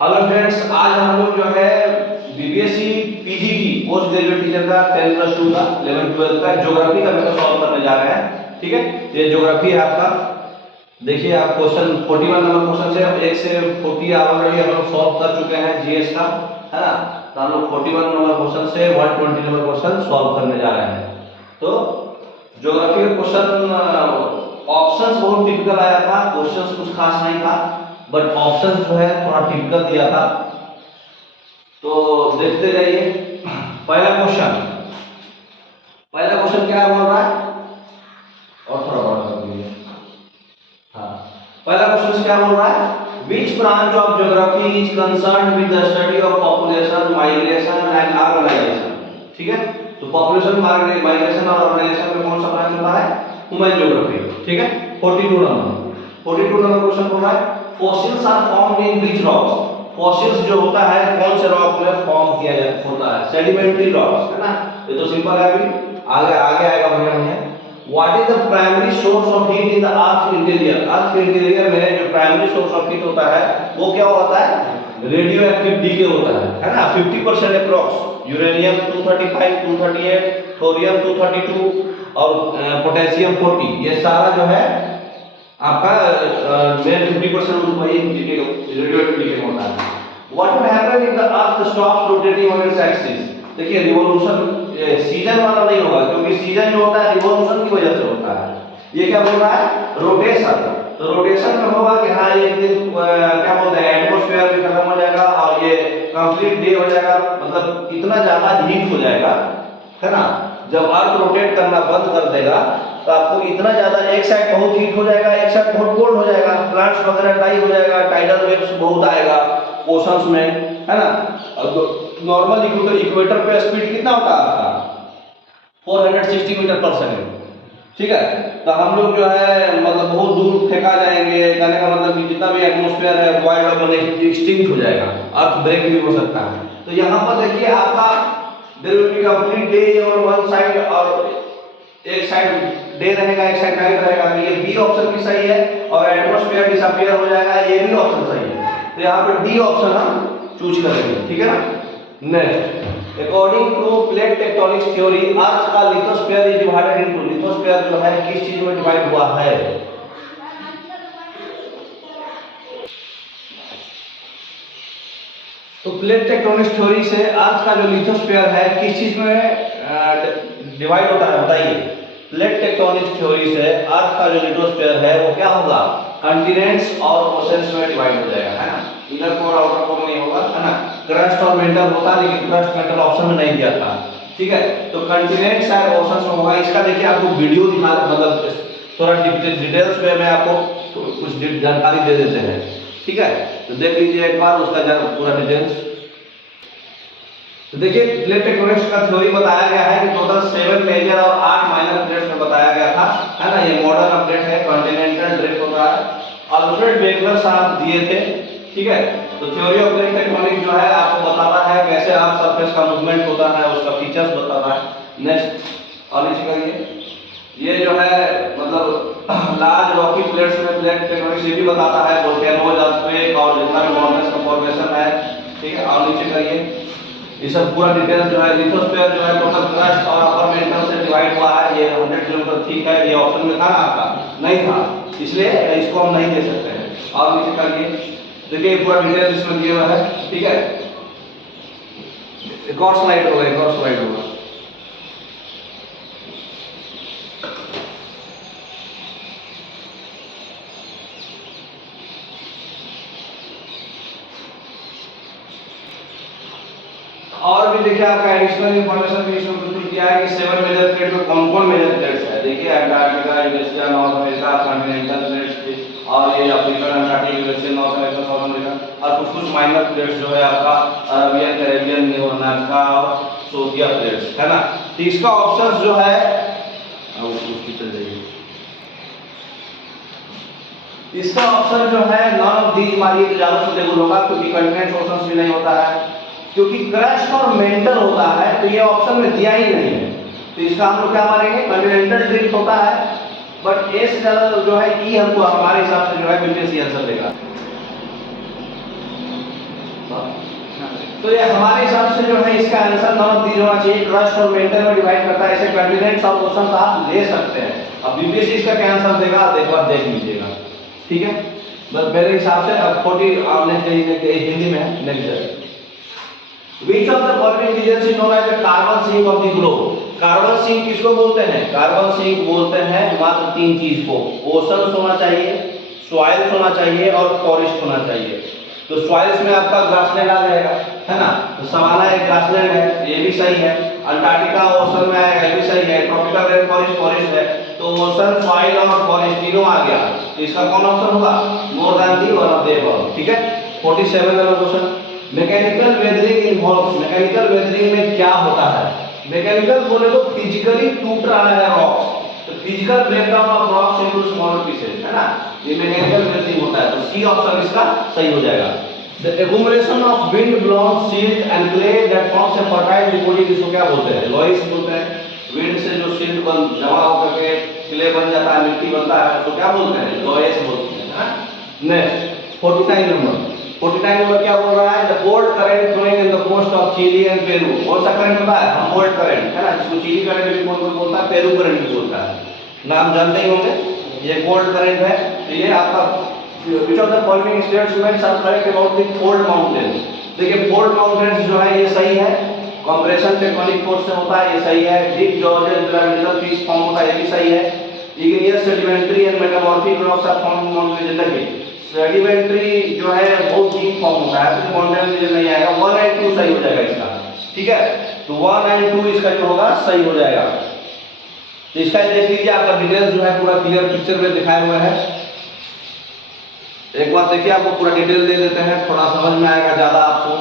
Hello friends, आज हम लोग जो है बीबीएससी पीजी की पोस्ट ग्रेजुएट टीचर का 10+2 का 11-12 का ज्योग्राफी का मेथड सॉल्व करने जा रहे हैं। ठीक है, ये ज्योग्राफी है आपका। देखिए आप क्वेश्चन 41 नंबर क्वेश्चन से 1 से 40 ऑलरेडी हम लोग सॉल्व कर चुके हैं जीएस का, है ना। तो हम लोग 41 नंबर क्वेश्चन से 120 नंबर क्वेश्चन सॉल्व करने जा रहे हैं। तो ज्योग्राफी का क्वेश्चन ऑप्शंस बहुत टिपिकल आया था, क्वेश्चंस कुछ खास नहीं था, बट ऑप्शन जो है थोड़ा टिपिकल दिया था। तो देखते जाइए। पहला क्वेश्चन क्या बोल रहा है, और थोड़ा बड़ा कर दीजिए। हाँ, पहला क्वेश्चन क्या बोल रहा है, which branch of geography is concerned with the study of population, migration and organisation. ठीक है, तो पॉपुलेशन, माइग्रेशन और ऑर्गेनाइजेशन में कौन सा ब्रांच होता है, ह्यूमन ज्योग्राफी। ठीक है, 42 नंबर क्वेश्चन बोल रहा है, fossils are formed in which rocks. Fossils जो होता है कौन से रॉक में फॉर्म किया जाता होता है, सेडिमेंट्री रॉक्स, है ना। ये तो सिंपल है, अभी आगे आएगा बढ़िया बढ़िया। What is the primary source of heat in the earth interior. Earth के इंटीरियर में जो प्राइमरी सोर्स ऑफ हीट होता है वो क्या होता है, रेडियो एक्टिव डीके होता है ना। 50% अप्रॉक्स यूरेनियम 235, 238, थोरियम 232 और पोटेशियम 40, ये सारा जो है आपका मेन 50% वही रेडियो एक्टिव होता है। What will happen if the earth stops rotating on its axis. देखिए रिवॉल्यूशन सीजन वाला नहीं होगा, क्योंकि सीजन जो होता है रिवॉल्यूशन की वजह से होता है। ये क्या बोल रहा है, रोटेशन। तो रोटेशन में होगा कि हाँ एक दिन क्या बोलते हैं, एटमॉस्फेयर भी खत्म हो जाएगा और ये कंप्लीट डे हो जाएगा, मतलब इतना ज्यादा हीट हो जाएगा, है ना। जब अर्थ रोटेट करना बंद कर देगा तो आपको इतना ज्यादा, एक साइड बहुत हीट हो जाएगा, एक साइड बहुत कोल्ड हो जाएगा, प्लांट्स वगैरह डाई हो जाएगा, टाइडल वेव्स बहुत आएगा ओशंस में, है ना। नॉर्मल इक्वेटर पे स्पीड कितना होता है आपका, 460 मीटर पर सेकंड। ठीक है, तो हम लोग जो है मतलब बहुत दूर फेंका जाएंगे, कहने का मतलब कि जितना भी एटमॉस्फेयर है बॉइल होकर एक्सटिंक्ट हो जाएगा, अर्थ ब्रेक भी हो सकता है। तो यहाँ पर देखिए आपका there will be complete day on one side, और एक साइड डे रहेगा एक साइड नाइट रहेगा। तो ये बी ऑप्शन भी सही है, और एटमॉस्फेयर डिसअपीयर हो जाएगा, ये भी ऑप्शन सही है। तो यहाँ पे डी ऑप्शन हम चूज करेंगे, ठीक है ना। Next, according to plate tectonics theory earth का lithosphere is divided into. Lithosphere जो है किस चीज में डिवाइड हुआ है, तो प्लेट टेक्टोनिक्स थ्योरी से अर्थ का जो लिथोस्फीयर है किस चीज में डिवाइड होता है, बताइए। प्लेट टेक्टोनिक्स थ्योरी से अर्थ का जो लिथोस्फीयर है वो क्या होगा, कॉन्टिनेंट्स और ओशंस में डिवाइड हो जाएगा, है ना। इनर कोर आउटर कोर नहीं होगा, है ना। क्रस्ट और मेंटल होता है, लेकिन क्रस्ट मेंटल ऑप्शन में नहीं दिया था। ठीक है, तो कॉन्टिनेंट्स और ओशंस में होगा। इसका देखिए आपको वीडियो दिखा, मतलब थोड़ा डिटेल्स में मैं आपको कुछ जानकारी दे देते हैं। ठीक है, तो देख लीजिए एक बार उसका पूरा डिटेल्स। तो देखिए प्लेट टेक्टोनिक्स का थ्योरी बताया गया है कि टोटल 7 मेजर और 8 माइनर प्लेट्स में बताया गया था, है ना। ये मॉडर्न अपडेट है, कॉन्टिनेंटल ड्रिफ्ट होता है। अल्फ्रेड बेकलर साहब दिए थे। ठीक है, तो थ्योरी ऑफ प्लेट टेक्टोनिक्स जो है आपको बताता है कैसे अर्थ सरफेस का मूवमेंट होता है, उसका फीचर्स बताता है। नेक्स्ट और नीचे करिए, ये जो है मतलब लार्ज रॉकी प्लेट्स में प्लेट टेक्टोनिक्स ये भी बताता है, वोल्केनोज, अर्थक्वेक और जितना भी माउंटेन्स का फॉर्मेशन है। ठीक है, और नीचे करिए, ये सब पूरा डिटेल्स जो है। लिथोस्फीयर जो है टोटल क्रस्ट और अपर मेंटल से डिवाइड हुआ है, ये 100 किलोमीटर। ठीक है, ये ऑप्शन में था ना आपका, नहीं था, इसलिए इसको हम नहीं दे सकते हैं। और नीचे करिए, देखिए पूरा डिटेल्स इसमें दिया हुआ है। ठीक है, एक और स्लाइड होगा। और भी देखिए आपका एडिशनल इंफॉर्मेशन भी इसमें कुछ दिया है कि 7 मेजर प्लेट में कौन कौन मेजर प्लेट्स है। देखिए Antarctica, Eurasia, north America, continental plates, और ये African, Antarctic, Eurasian, north America, south America, और कुछ माइनर प्लेट्स जो है आपका अरबियन, कैरेबियन, नाज़का और सोफिया प्लेट्स, है ना। तो इसका ऑप्शन जो है उसकी चल जाइए, इसका ऑप्शन जो है नॉन ऑफ दीज मारिए ज्यादा सुटेबल होगा, क्योंकि कॉन्टिनेंट ओशंस भी नहीं होता है, क्योंकि क्रस्ट और मेंटल होता है, तो ये ऑप्शन में दिया ही नहीं है। तो इसका हम लोग क्या मानेंगे, कॉन्टिनेंटल ड्रिफ्ट होता है, बट ए से ज्यादा जो है ई हमको हमारे हिसाब से जो है बिल्कुल सही आंसर देगा। तो ये हमारे हिसाब से जो है इसका आंसर नॉट दी होना चाहिए। क्रस्ट और मेंटल में डिवाइड करता है, ऐसे कंटिनेंट्स और ओशंस आप ले सकते हैं। अब बीपीएससी इसका क्या आंसर देगा आप एक बार देख लीजिएगा, ठीक है। बस मेरे हिसाब से अब 40 आपने हिंदी में next Which of the following regions is known as the carbon sink of the globe? Carbon sink किसको बोलते हैं? कार्बन सिंक बोलते हैं मात्र तीन चीज को, ओशंस होना चाहिए, सॉइल्स होना चाहिए और फॉरेस्ट होना चाहिए। तो सॉइल्स में आपका ग्रासलैंड आ जाएगा, है ना। तो सवाना एक ग्रासलैंड है, ये भी सही है। अंटार्कटिका ओशन में आएगा, ये भी सही है। ट्रॉपिकल रेन फॉरेस्ट फॉरेस्ट है। तो ओशन, सॉइल और फॉरेस्ट तीनों आ गया। तो इसका कौन ऑप्शन होगा? More than the one of the above, ठीक है। 47 number question, mechanical weathering involves. Mechanical weathering में क्या होता है? मैकेनिकल बोले तो फिजिकली टूट रहा है रॉक्स, तो physical breakdown of rocks into smaller pieces, है ना, ये मैकेनिकल वेदरिंग होता है। तो सी ऑप्शन इसका सही हो जाएगा। The accumulation of wind blown silt and clay that forms a fertile deposit, इसको क्या बोलते हैं? लॉइस बोलते हैं। विंड से जो सिल्ट बन जमा होकर के क्ले बन जाता है, मिट्टी बनता है, उसको क्या बोलते हैं? लॉइस बोलते हैं। नेक्स्ट 49 नंबर, 49 नंबर क्या बोल रहा है? The cold current flowing in the coast of Chile and Peru. कौन सा करंट होता है? कोल्ड करंट, है ना, जिसको चिली करंट भी कोई बोलता है, पेरू करंट भी बोलता है, नाम जानते ही होंगे। ये कोल्ड करंट है। तो ये आपका which of the following statements are correct about the cold mountains? देखिए कोल्ड माउंटेन्स जो है ये सही है, कंप्रेशन टेक्टोनिक फोर्स से होता है, ये सही है। Deep Georgian pyramidal piece form होता है, ये भी सही है। Igneous sedimentary and metamorphic rocks are form in mountain region. देखिए सेडिमेंट्री जो है बहुत डीप फॉर्म होता है, तो माउंटेन रीजन नहीं आएगा। 1 एंड 2 सही हो जाएगा इसका, ठीक है। तो 1 एंड 2 इसका जो होगा सही हो जाएगा। तो इसका देख लीजिए, आपका डिटेल्स जो है पूरा क्लियर पिक्चर में दिखाया हुआ है। एक बार देखिए, आपको पूरा डिटेल दे देते हैं, थोड़ा समझ में आएगा ज्यादा आपको,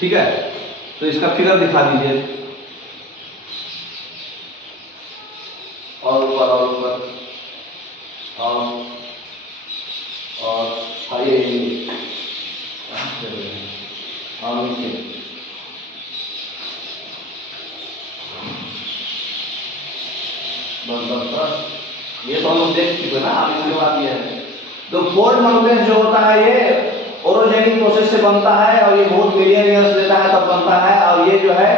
ठीक है। तो इसका फिगर दिखा दीजिए, और ऊपर और ऊपर और ये नीचे बस ये तो हम लोग देख चुके ना, आप इसके बाद ये है। तो कोल्ड माउंटेन जो होता है ये ओरोजेनिक प्रोसेस से बनता है, और ये बहुत मिलियन ईयर्स लेता है तब बनता है। और ये जो है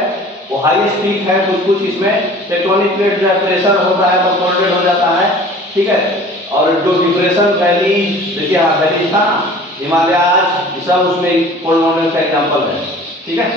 वो हाईएस्ट पीक है, कुछ इसमें टेक्टोनिक प्लेट जो है प्रेशर होता है तो फोल्डेड हो जाता है, ठीक है। और जो डिप्रेशन वैली, देखिए यहाँ वैली था, हिमालय, सब उसमें कोल्ड माउंटेन का एग्जांपल है, ठीक है।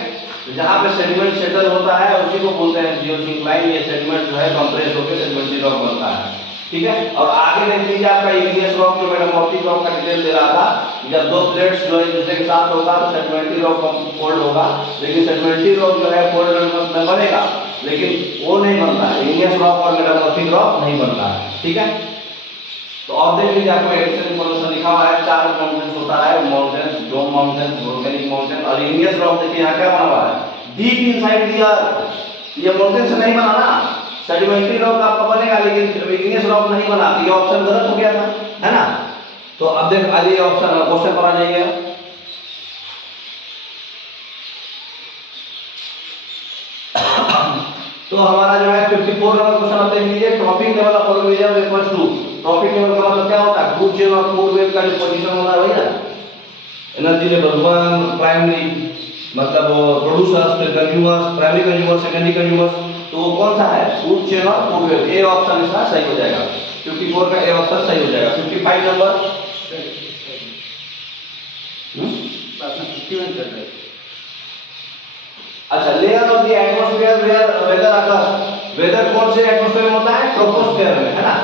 तो जहाँ पे सेडिमेंट सेटल होता है उसी को बोलते हैं जियोसिंक्लाइन। ये सेडिमेंट जो है कंप्रेस होकर सेडिमेंट्री रॉक बनता है, ठीक है। और आगे देख लीजिए, आपका इग्नियस रॉक जो मेटामॉर्फिक रॉक का डिटेल दे रहा था, जब दो प्लेट्स जो एक दूसरे के साथ होगा तो सेडिमेंट्री रॉक फोल्ड होगा, लेकिन सेडिमेंट्री रॉक जो है फोल्ड में बनेगा, लेकिन वो नहीं बनता है। इग्नियस रॉक और मेटामॉर्फिक रॉक नहीं बनता है, ठीक है। तो और देख लीजिए, आपको एडिशनल इंफॉर्मेशन लिखा हुआ है, 4 माउंटेन्स होता है, माउंटेन्स, डोम माउंटेन्स, वोल्केनिक माउंटेन और इग्नियस रॉक। देखिए यहाँ क्या बना हुआ है? Deep inside the earth. ये माउंटेन से नहीं बना ना, सेडिमेंट्री रॉक आपका बनेगा, लेकिन इग्नियस रॉक नहीं बना। ये ऑप्शन गलत हो गया था, है ना। तो अब देख आगे ऑप्शन क्वेश्चन पर आ जाइए। तो हमारा जो है 54 नंबर क्वेश्चन आप देख लीजिए। Trophic level of following region refers to. Trophic level का मतलब क्या होता है? फूड चेन और फूड वेब का जो पोजीशन होता है वही ना। एनर्जी लेवल 1 प्राइमरी मतलब प्रोड्यूसर्स, फिर consumers, primary consumers, secondary consumers. तो वो कौन सा है? फूड चेन और फूड वेब। ए ऑप्शन इसका सही हो जाएगा। 54 का ए ऑप्शन सही हो जाएगा। 55 नंबर 51 कर दे। अच्छा, layer of the atmosphere where weather occurs. Weather कौन से एटमॉस्फेयर में होता है? ट्रोपोस्फेयर में, है ना।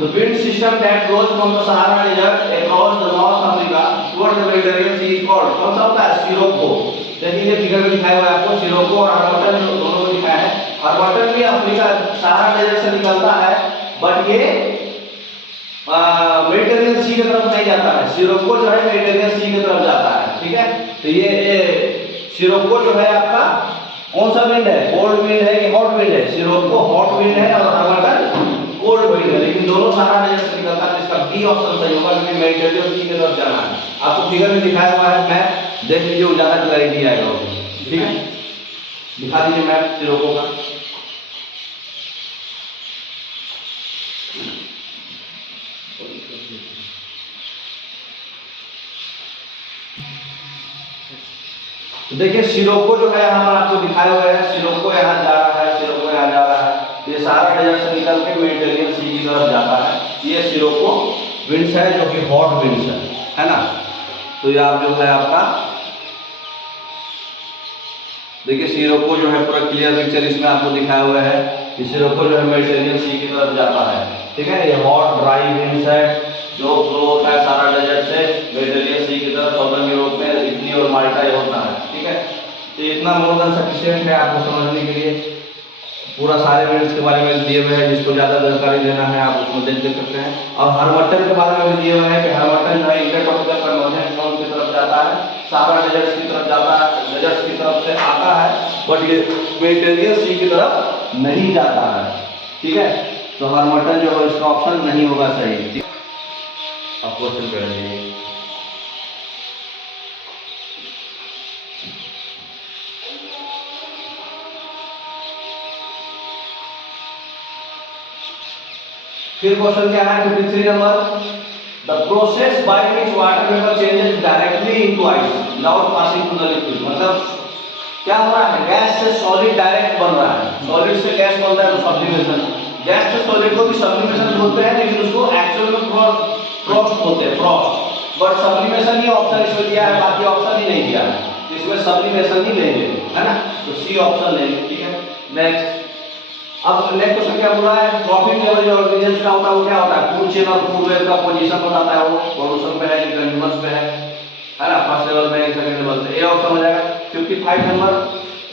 The wind system that flows from the Sahara desert across the North Africa toward the Mediterranean sea is called. कौन सा होता है? सिरोको। देखिए ये फिगर में दिखाया हुआ है आपको, सिरोको और हार्बर्टन दोनों को दिखाया है। हार्बर्टन भी अफ्रीका सहारा डेजर्ट से निकलता है, बट ये मेडिटेरियन सी की तरफ नहीं जाता है। सिरोको जो है मेडिटेरियन सी की तरफ जाता है, ठीक है। तो ये सिरोको जो है आपका कौन सा विंड है? कोल्ड विंड है कि हॉट विंड है? सिरोको हॉट विंड है और हार्बर्टन कोल्ड विंड है, लेकिन दोनों सहारा डेजर्ट से निकलता है। इसका बी ऑप्शन सही होगा, क्योंकि मेडिटेरियन सी की तरफ जाना है। आपको फिगर में दिखाया हुआ है मैप, देख लीजिए, वो ज्यादा क्लैरिटी आएगा, ठीक है। दिखा दीजिए मैप सिरोको का। तो देखिए सिरोको जो है यहाँ पर आपको दिखाए हुए हैं, सिरोको यहाँ जा रहा है, सिरोको यहाँ जा रहा है, ये सारा डेजर्ट से निकल के मेडिटेरियन सी की तरफ जाता है। ये सिरोको विंड्स है जो कि हॉट विंड्स है ना। तो ये आप जो है आपका देखिए सिरोको जो है पूरा क्लियर पिक्चर इसमें आपको दिखाया हुआ है कि सिरोको जो है मेडिटेरियन सी की तरफ जाता है, ठीक है। ये हॉट ड्राई विंड्स है जो फ्लो होता है सारा डेजर्ट से मेडिटेरियन सी की तरफ, साउदर्न यूरोप में इटली और माल्टा ये होता है, ठीक है। तो इतना मोर देन सफिशिएंट है आपको समझने के लिए। पूरा सारे विंड्स के बारे में दिए हुए हैं, जिसको ज़्यादा जानकारी लेना है आप उसमें देख सकते हैं। और हार्मोटन के बारे में भी दिए हुए हैं कि हार्मोटन जो है इंटरट्रॉपिकल कन्वर्जेंस जोन की तरफ जाता है, सारा डेजर्ट्स की तरफ जाता है, डेजर्ट्स की तरफ से आता है, बट ये मेडिटेरियन सी की तरफ नहीं जाता है, ठीक है। तो हार्मोटन जो है इसका ऑप्शन नहीं होगा सही। आप क्वेश्चन करेंगे फिर क्वेश्चन क्या है 53 number, the process by which water vapour changes directly into ice without passing to the liquid. मतलब क्या हो रहा है, गैस से सॉलिड डायरेक्ट बन रहा है, सॉलिड से गैस बनता है तो सब्लिमेशन, गैस से सॉलिड को भी सब्लिमेशन बोलते हैं, लेकिन उसको एक्चुअल में फ्रॉस्ट बोलते हैं, Frost. But sublimation he option इसमें दिया है, बाकी ऑप्शन ही नहीं दिया है, इसमें सब्लिमेशन ही लेंगे, है ना। तो सी ऑप्शन लेंगे, ठीक है। नेक्स्ट, अब नेक्स्ट क्वेश्चन क्या बोल रहा है, ट्रॉपिक लेवल जो ऑर्गेनिजम्स का होता है वो क्या होता है, फूड चेन और फूड वेब का पोजीशन बताता है, वो प्रोडक्शन पे है कि कंज्यूमर्स पे है ना, फर्स्ट लेवल में सेकंड लेवल पे। ए ऑप्शन हो जाएगा 55 नंबर।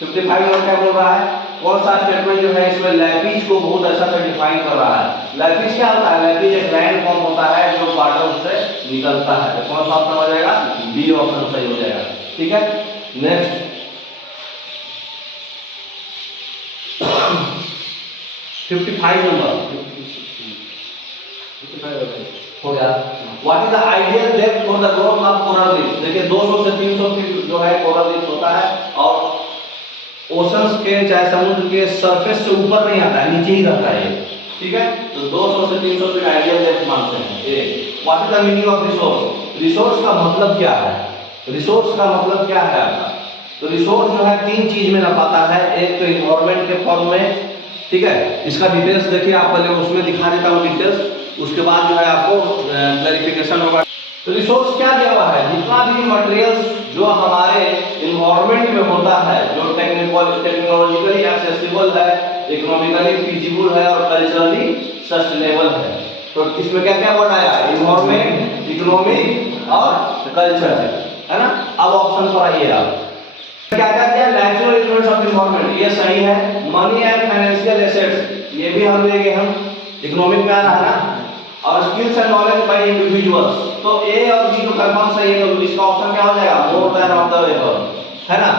55 नंबर क्या बोल रहा है, कौन सा स्टेटमेंट जो है इसमें लैपिज को बहुत अच्छा से डिफाइन कर रहा है। लैपिज क्या होता है, लैपिज एक लैंड फॉर्म होता है जो वाटर से निकलता है। तो कौन सा ऑप्शन हो जाएगा, बी ऑप्शन सही हो जाएगा, ठीक है। नेक्स्ट 55 नंबर हो गया, what is the ideal depth for the growth of coral reef. देखिए 200 से 300 फीट जो है कोरल रीफ होता है, और ओशंस के चाहे समुद्र के सरफेस से ऊपर नहीं आता है, नीचे ही रहता है, ठीक है। तो 200 से 300 फीट आइडियल डेप्थ मानते हैं। A what is the meaning of resource, resource का मतलब क्या है, रिसोर्स का मतलब क्या है आपका। तो रिसोर्स जो है तीन चीज में ना पाता है, एक तो इन्वायरमेंट के फॉर्म में, ठीक है। इसका डिटेल्स देखिए, आप पहले उसमें दिखा देता हूँ डिटेल्स, उसके बाद जो है आपको क्लैरिफिकेशन होगा। तो रिसोर्स क्या दिया हुआ है, जितना भी मटेरियल्स जो हमारे इन्वायरमेंट में होता है, जो टेक्नोलॉजिकली एक्सेसिबल है, इकोनॉमिकली फीजिबल है और कल्चरली सस्टेनेबल है। तो इसमें क्या क्या वर्ड आया, इन्वायरमेंट, इकोनॉमिक और कल्चर, है ना। अब ऑप्शन पर आइए आप, क्या क्या दिया, नेचुरल एलिमेंट्स ऑफ एनवायरनमेंट, ये सही है। मनी एंड फाइनेंशियल एसेट्स, ये भी हम लेंगे, हम इकोनॉमिक में आ रहा है ना। और skills and knowledge by individuals, तो ए और बी तो कंफर्म सही है, तो इसका ऑप्शन क्या हो जाएगा, more than of the above, है ना।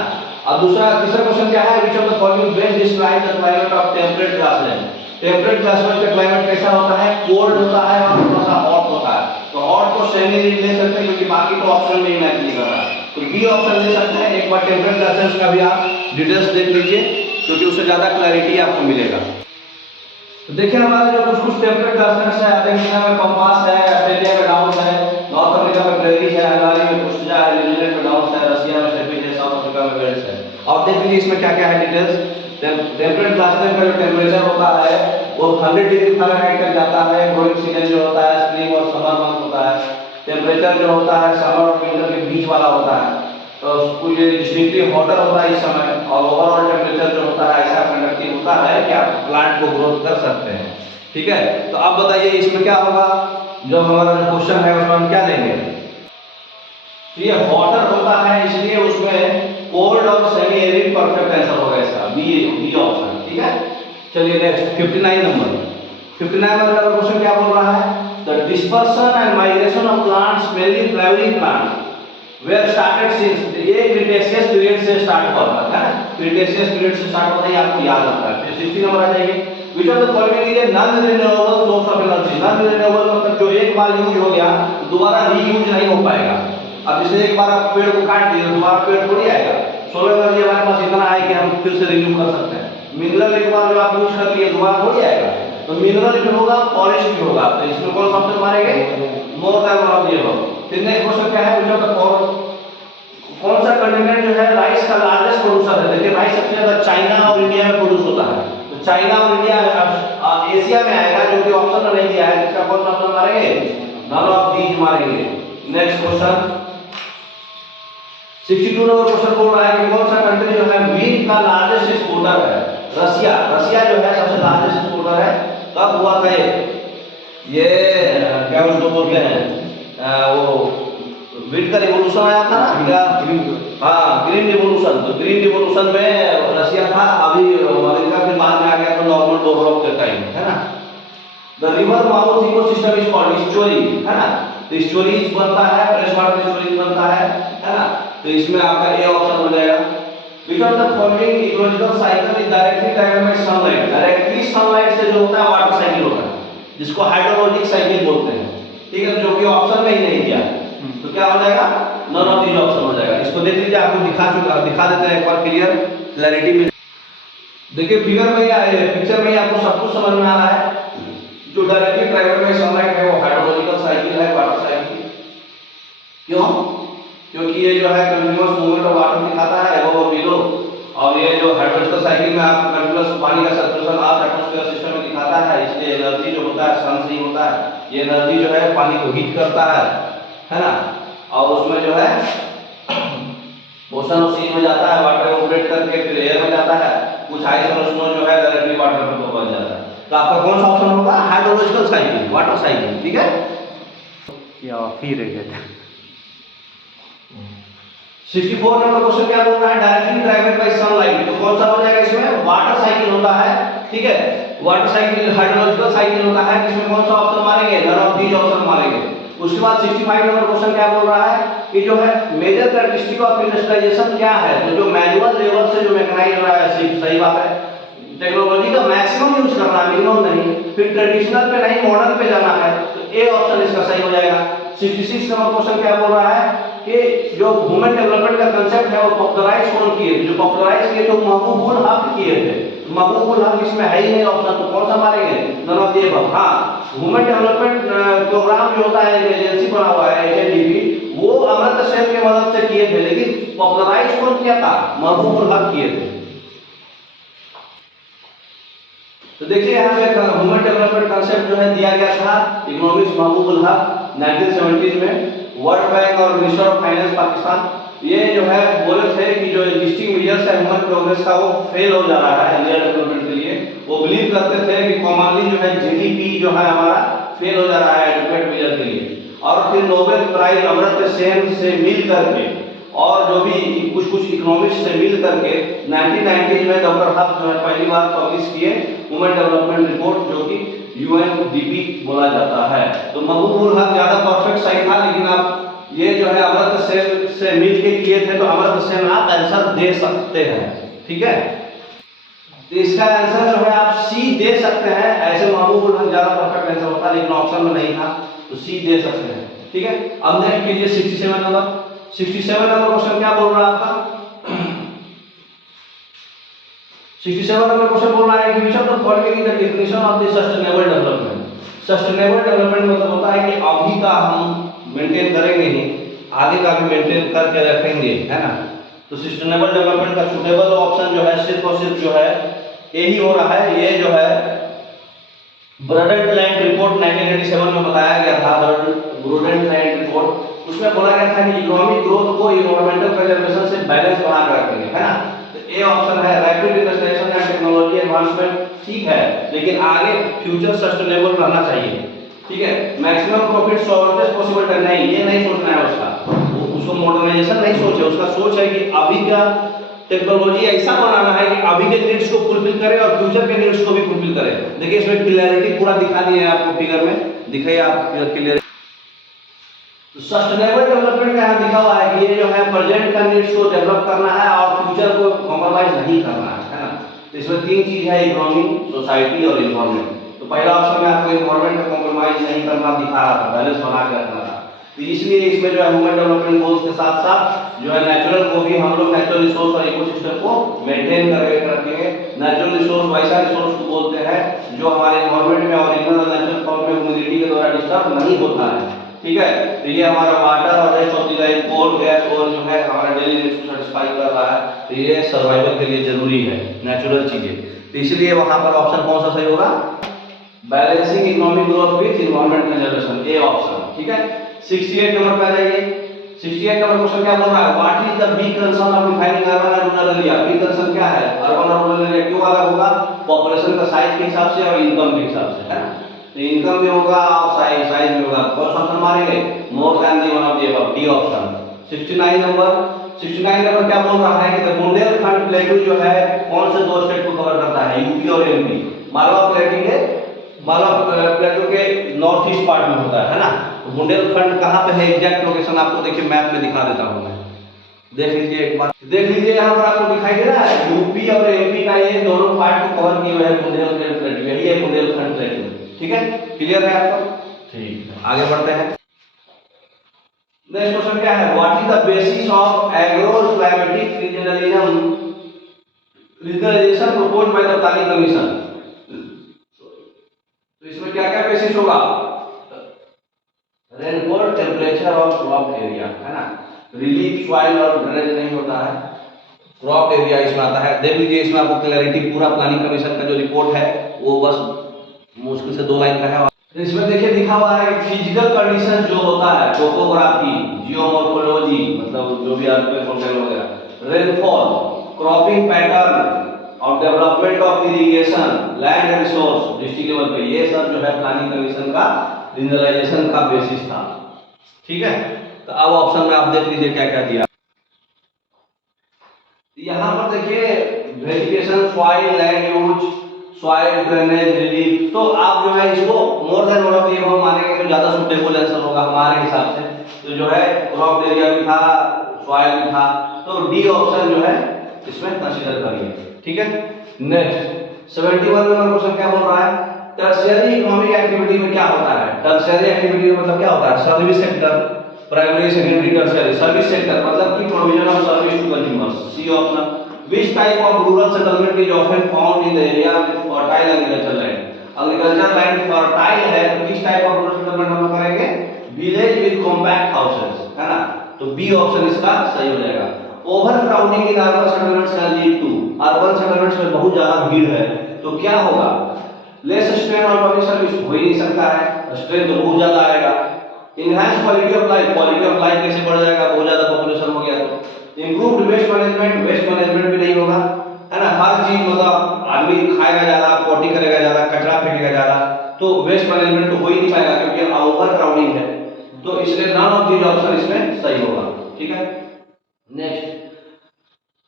अब दूसरा तीसरा क्वेश्चन क्या है, which of the following best describe the climate of temperate grassland. Temperate grassland का क्लाइमेट कैसा होता है, कोल्ड होता है और थोड़ा सा हॉट होता है। तो हॉट को सेमी ले सकते हैं क्योंकि बाकी तो ऑप्शन में ही मैच नहीं कर रहा है, तो बी ऑप्शन ले सकते हैं। एक बार टेम्परेट ग्रासलैंड का भी आप डिटेल्स देख लीजिए, क्योंकि उससे ज्यादा क्लैरिटी आपको मिलेगा। तो देखिए हमारे जो कुछ कुछ टेम्परेट ग्रासलैंड्स है, अर्जेंटीना में पंपास है, ऑस्ट्रेलिया में डाउन्स है, नॉर्थ अमेरिका में प्रेरी है, हंगारी में कुस्टिया है, न्यूजीलैंड में डाउन्स है, रशिया में स्टेपिज है, साउथ अफ्रीका में वेल्स है। और देख लीजिए इसमें क्या क्या है डिटेल्स। टेम्परेट ग्रासलैंड का जो टेम्परेचर होता है वो 100 डिग्री फ़ारेनहाइट तक जाता है। ग्रोइंग सीजन जो होता है स्प्रिंग और समर मंथ होता है। टेम्परेचर जो होता है समर और विंटर के बीच वाला होता है, तो ये डिस्टिंक्टली हॉटर होता है इस समय। और ओवरऑल टेम्परेचर जो होता है ऐसा कंडक्टिव होता है कि आप प्लांट को ग्रोथ कर सकते हैं, ठीक है। तो अब बताइए इसमें क्या होगा, जो हमारा जो क्वेश्चन है उसमें हम क्या लेंगे। ये हॉटर होता है इसलिए उसमें कोल्ड और सेमी एरिड परफेक्ट आंसर होगा इसका, बी ऑप्शन, ठीक है। चलिए नेक्स्ट 59 नंबर। 59 नंबर का क्वेश्चन क्या बोल रहा है, the dispersion and migration of plants mainly flowering plants were started since, ये क्रिटेशियस पीरियड से स्टार्ट होता है ना, क्रिटेशियस पीरियड से स्टार्ट होता है, आपको याद रखना है। फिर 60 नंबर आ जाएगी, which of the following is a non renewable source of energy. Non renewable मतलब जो एक बार यूज हो गया तो दोबारा रीयूज नहीं हो पाएगा। अब जैसे एक बार आप पेड़ को काट दिए तो दोबारा पेड़ थोड़ी आएगा। सोलर एनर्जी हमारे पास इतना है कि हम फिर से रिन्यू कर सकते हैं। मिनरल एक बार जो आप यूज कर लिए दोबारा थोड़ी आएगा, तो मिनरल भी होगा, पॉलिश भी होगा। तो इसमें कौन सा ऑप्शन मारेंगे, more than of the above. फिर नेक्स्ट क्वेश्चन क्या है, व्हिच ऑफ द फॉलोइंग, कौन सा कंटिनेंट जो है राइस का सोल्यूशन है। देखिए भाई सबसे ज्यादा चाइना और इंडिया में प्रोड्यूस होता है, तो चाइना और इंडिया एशिया में आएगा, जो कि ऑप्शन में नहीं दिया है। इसका कौन सा ऑप्शन मारेंगे? नन ऑफ दीज मारेंगे। नेक्स्ट क्वेश्चन 62 नंबर क्वेश्चन बोल रहा है कि कौन सा कंट्री जो है व्हीट का लार्जेस्ट एक्सपोर्टर है? रसिया। रसिया जो है सबसे लार्जेस्ट एक्सपोर्टर है। कब हुआ था ये क्या उसको बोलते हैं वो व्हीट का रिवॉल्यूशन आया था ना क्या? हाँ, ग्रीन रिवॉल्यूशन। तो ग्रीन रिवॉल्यूशन में रसिया था, अभी अमेरिका के बाद में आ गया था नॉर्मल बोरलॉग के टाइम, है ना। The river mouth ecosystem is called story, है ना। तो स्टोरीज बनता है, फ्रेश वाटर स्टोरीज बनता है ना। तो इसमें आपका ए ऑप्शन हो जाएगा। Which of the following ecological cycle is directly driven by sunlight? Directly sunlight से जो होता है वाटर साइकिल होता है, जिसको हाइड्रोलॉजिक साइकिल बोलते हैं, ठीक है, जो कि ऑप्शन में ही नहीं दिया। तो क्या हो जाएगा? नन ऑफ दीज ऑप्शन हो जाएगा। इसको देख लीजिए, आपको दिखा देते हैं एक बार क्लियर क्लैरिटी में। देखिए फिगर में या पिक्चर में आपको सब कुछ समझ में आ रहा है। जो डायरेक्टली ड्राइवर में सनलाइट है वो हाइड्रोलॉजिकल साइकिल है, वाटर साइकिल। क्यों? क्योंकि ये जो है कंटीन्यूअस मूवमेंट ऑफ वाटर दिखाता है एबव बिलो, और ये जो हाइड्रोलॉजिकल साइकिल में आपको कंटीन्यूअस पानी का सर्कुलेशन अर्थ एटमॉस्फेयर सिस्टम में दिखाता है। इसलिए एनर्जी जो होता है सन से ही होता है। ये एनर्जी जो है पानी को हीट करता है ना, और उसमें जो है ओशन और सी में जाता है, वाटर इवेपोरेट करके फिर एयर में जाता है। कुछ आइस और स्नो जो है डायरेक्टली वाटर में बन जाता है। तो आपका कौन सा ऑप्शन होगा? हाइड्रोलॉजिकल साइकिल, वाटर साइकिल, ठीक है। या फिर रह गया था 64 नंबर क्वेश्चन क्या बोल रहा है? Directly driven by sunlight. तो कौन सा हो जाएगा इसमें? वाटर साइकिल होता है, ठीक है। वाटर साइकिल हाइड्रोलॉजिकल साइकिल होता है, जिसमें कौन सा ऑप्शन मारेंगे? नन ऑफ दीज ऑप्शन मारेंगे। उसके बाद 65 नंबर क्वेश्चन क्या बोल रहा है कि जो है मेजर कैरेक्टरिस्टिक ऑफ इंडस्ट्रियलाइजेशन क्या है? तो जो मैनुअल लेवल से जो मैकेनाइज हो रहा है, सही बात है। टेक्नोलॉजी का मैक्सिमम यूज करना है, मिनिमम नहीं। फिर ट्रेडिशनल पे नहीं, मॉडर्न पे जाना है, तो ए ऑप्शन इसका सही हो जाएगा। 66 नंबर क्वेश्चन क्या बोल रहा है कि जो ह्यूमन डेवलपमेंट का कांसेप्ट है वो पॉपुलराइज कौन किए? जो पॉपुलराइज किए तो महबूबुल हक किए थे। महबूबुल हक इसमें है ही नहीं ऑप्शन, तो कौन सा मारेंगे? None of the above. हां, ह्यूमन डेवलपमेंट प्रोग्राम जो होता है, एजेंसी बना हुआ है एनडीपी, वो अमर्त्य सेन की मदद से किए थे, लेकिन पॉपुलराइज कौन किया था? महबूबुल हक किए थे। तो देखिए यहाँ पे ह्यूमन डेवलपमेंट कांसेप्ट जो है दिया गया था इकोनॉमिक्स महबूबुल हक 1970s में। वर्ल्ड बैंक और मिनिस्टर ऑफ फाइनेंस पाकिस्तान ये जो है बोले थे कि जो एग्जिस्टिंग मेजर्स है ह्यूमन प्रोग्रेस का वो फेल हो जा रहा है इंडिया डेवलपमेंट के लिए। वो बिलीव करते थे कि कॉमनली जो है जीडीपी जो है हमारा फेल हो जा रहा है एडुकेट मेजर के लिए। और फिर नोबेल प्राइज अमर्त्य सेन से मिल करके और जो भी कुछ इकोनॉमिक्स से मिल करके 1990 में डॉक्टर हक जो है पहली बार पब्लिश किए ह्यूमन डेवलपमेंट रिपोर्ट, जो कि यूएनडीपी बोला जाता है। तो महबूबुल हक ज्यादा परफेक्ट सही था, लेकिन आप ये जो है अमर्त्य सेन से मिल के किए थे, तो अमर्त्य सेन आप आंसर दे सकते हैं, ठीक है। तो इसका आंसर जो है आप सी दे सकते हैं। ऐसे महबूबुल हक ज्यादा परफेक्ट आंसर होता, लेकिन ऑप्शन में नहीं था, तो सी दे सकते हैं, ठीक है। अब नेक्स्ट कीजिए 67 नंबर। 67 नंबर क्वेश्चन क्या बोल रहा है आपका? 67 नंबर क्वेश्चन बोल रहा है कि विच of the following is the definition of the sustainable development. Sustainable development मतलब होता है कि अभी का हम मेंटेन करेंगे ही, आगे का भी मेंटेन करके रखेंगे, है ना। तो सस्टेनेबल डेवलपमेंट का सुटेबल ऑप्शन जो है सिर्फ और सिर्फ जो है यही हो रहा है। ये जो है ब्रॉडेंट लैंड रिपोर्ट 1987 में बताया गया था, ब्रॉडेंट लैंड रिपोर्ट। उसमें बोला गया था कि इकोनॉमिक ग्रोथ को इन्वायरमेंटल प्रिजर्वेशन से बैलेंस बना कर रखेंगे, है ना। तो ए ऑप्शन है rapid industrialisation and technology advancement, ठीक है, लेकिन आगे फ्यूचर सस्टेनेबल रहना चाहिए, ठीक है। Maximum profit shortest possible time, नहीं ये नहीं सोचना है उसको मॉडर्नाइजेशन नहीं सोचे। उसका सोच है कि अभी का टेक्नोलॉजी ऐसा बनाना है कि अभी के नीड्स को फुलफिल करे और फ्यूचर के नीड्स को भी फुलफिल करे। देखिए इसमें क्लियरिटी पूरा दिखा दिए हैं आपको फिगर में, दिखाइए आप क्लियर। तो सस्टेनेबल डेवलपमेंट का यहाँ दिखा हुआ है कि ये जो है प्रेजेंट का नीड्स को डेवलप करना है और फ्यूचर को कॉम्प्रोमाइज नहीं करना है ना। तो इसमें तीन चीज है, इकोनॉमी, सोसाइटी और इन्वायरमेंट। तो पहला ऑप्शन में आपको इन्वायरमेंट का कॉम्प्रोमाइज नहीं करना दिखा रहा था, बैलेंस बना के रखना था। तो इसलिए इसमें जो है ह्यूमन डेवलपमेंट गोल्स के साथ साथ जो है नेचुरल को भी हम लोग नेचुरल रिसोर्स और इकोसिस्टम को मेंटेन करके रखेंगे। नेचुरल रिसोर्स वैसा रिसोर्स को बोलते हैं जो हमारे एनवायरमेंट में ओरिजिनल और नेचुरल फॉर्म में ह्यूमिडिटी के द्वारा डिस्टर्ब नहीं होता है, ठीक है। तो ये हमारा वाटर और rest of the life, coal, gas और जो है हमारा डेली नीड्स को सेटिस्फाई कर रहा है। तो ये सर्वाइवल के लिए जरूरी है, नेचुरल चीजें। तो इसलिए वहां पर ऑप्शन कौन सा सही होगा? Balancing economic growth with environment conservation, A option. ठीक है, 68 नंबर पे आ जाइए। 68 नंबर क्वेश्चन क्या बोल रहा है? What is the big concern of defining urban and rural area? Big concern क्या है? अर्बन और रूरल एरिया क्यों अलग होगा? पॉपुलेशन का साइज के हिसाब से और इनकम के हिसाब से, है ना? तो इनकम भी होगा और साइज भी होगा। कौन सा ऑप्शन मारेंगे? More than the one of the above, D option. 69 number क्या बोल रहा है कि द बुंदेलखंड प्लेटू जो है कौन से दो स्टेट को कवर करता है? यूपी और एमपी। मालवा प्लेटू के नॉर्थ ईस्ट पार्ट में होता है ना? तो बुंदेलखंड कहाँ पे है? एग्जैक्ट लोकेशन आपको देखिए मैप में दिखा देता हूँ मैं, देख लीजिए एक बार। देख लीजिए यहाँ पर आपको दिखाई दे रहा है यूपी और एमपी का ये दोनों पार्ट को कवर किए हुए है बुंदेलखंड प्लेटू, यही है बुंदेलखंड प्लेटू। ठीक है, क्लियर है आपको? ठीक है, आगे बढ़ते हैं। नेक्स्ट क्वेश्चन क्या है? What is the basis of agro climatic regionalisation proposed by the planning commission? तो इसमें क्या क्या बेसिस होगा? रेनफॉल, टेम्परेचर और क्रॉप एरिया, है ना? रिलीफ, सॉइल और ड्रेनेज नहीं होता है, क्रॉप एरिया इसमें आता है। देख लीजिए इसमें आपको क्लैरिटी, पूरा प्लानिंग कमीशन का जो रिपोर्ट है वो बस मुश्किल से 2 लाइन का है। इसमें देखिए लिखा हुआ है फिजिकल कंडीशन जो होता है, टोपोग्राफी, जियोमॉर्फोलॉजी, मतलब जो भी अर्थक्वेक वगैरह, रेनफॉल, क्रॉपिंग पैटर्न और development of irrigation, land resource district level पे, ये सब जो है प्लानिंग कमीशन का रीजनलाइजेशन का बेसिस था। ठीक है, तो अब ऑप्शन में आप देख लीजिए क्या क्या दिया। यहाँ पर देखिए vegetation, soil, land use, soil drainage, relief. तो आप जो है इसको more than one of the above मानेंगे तो ज्यादा सुटेबल आंसर होगा हमारे हिसाब से। तो जो है क्रॉप एरिया भी था, सॉइल भी था, तो डी ऑप्शन जो है इसमें कंसीडर करिए। ठीक है, नेक्स्ट 71 नंबर क्वेश्चन क्या बोल रहा है? टर्शियरी इकोनॉमिक एक्टिविटी में क्या होता है? टर्शियरी एक्टिविटी में मतलब क्या होता है? Service sector, primary, secondary, tertiary. Service sector मतलब कि provision of service to consumers, C option. Which type of rural settlement is often found in the area with fertile agricultural land? Agricultural land fertile है तो किस type of rural settlement हम लोग करेंगे? Village with compact houses, है ना? तो B option इसका सही हो जाएगा। Overcrowding in urban settlements can lead to, urban settlements में बहुत ज्यादा भीड़ है तो क्या होगा? Less strain on public service, हो ही नहीं सकता है, strain तो बहुत ज्यादा आएगा। Enhance quality of life कैसे बढ़ जाएगा? बहुत ज्यादा पॉपुलेशन हो गया तो। इम्प्रूव्ड वेस्ट मैनेजमेंट भी नहीं होगा, है ना? हर चीज मतलब आदमी खाएगा ज्यादा, पोटी करेगा ज्यादा, कचरा फेंकेगा ज्यादा, तो वेस्ट मैनेजमेंट तो हो ही नहीं पाएगा क्योंकि ओवर क्राउडिंग है। तो इसलिए नन ऑफ दीज ऑप्शन इसमें सही होगा। ठीक है, next,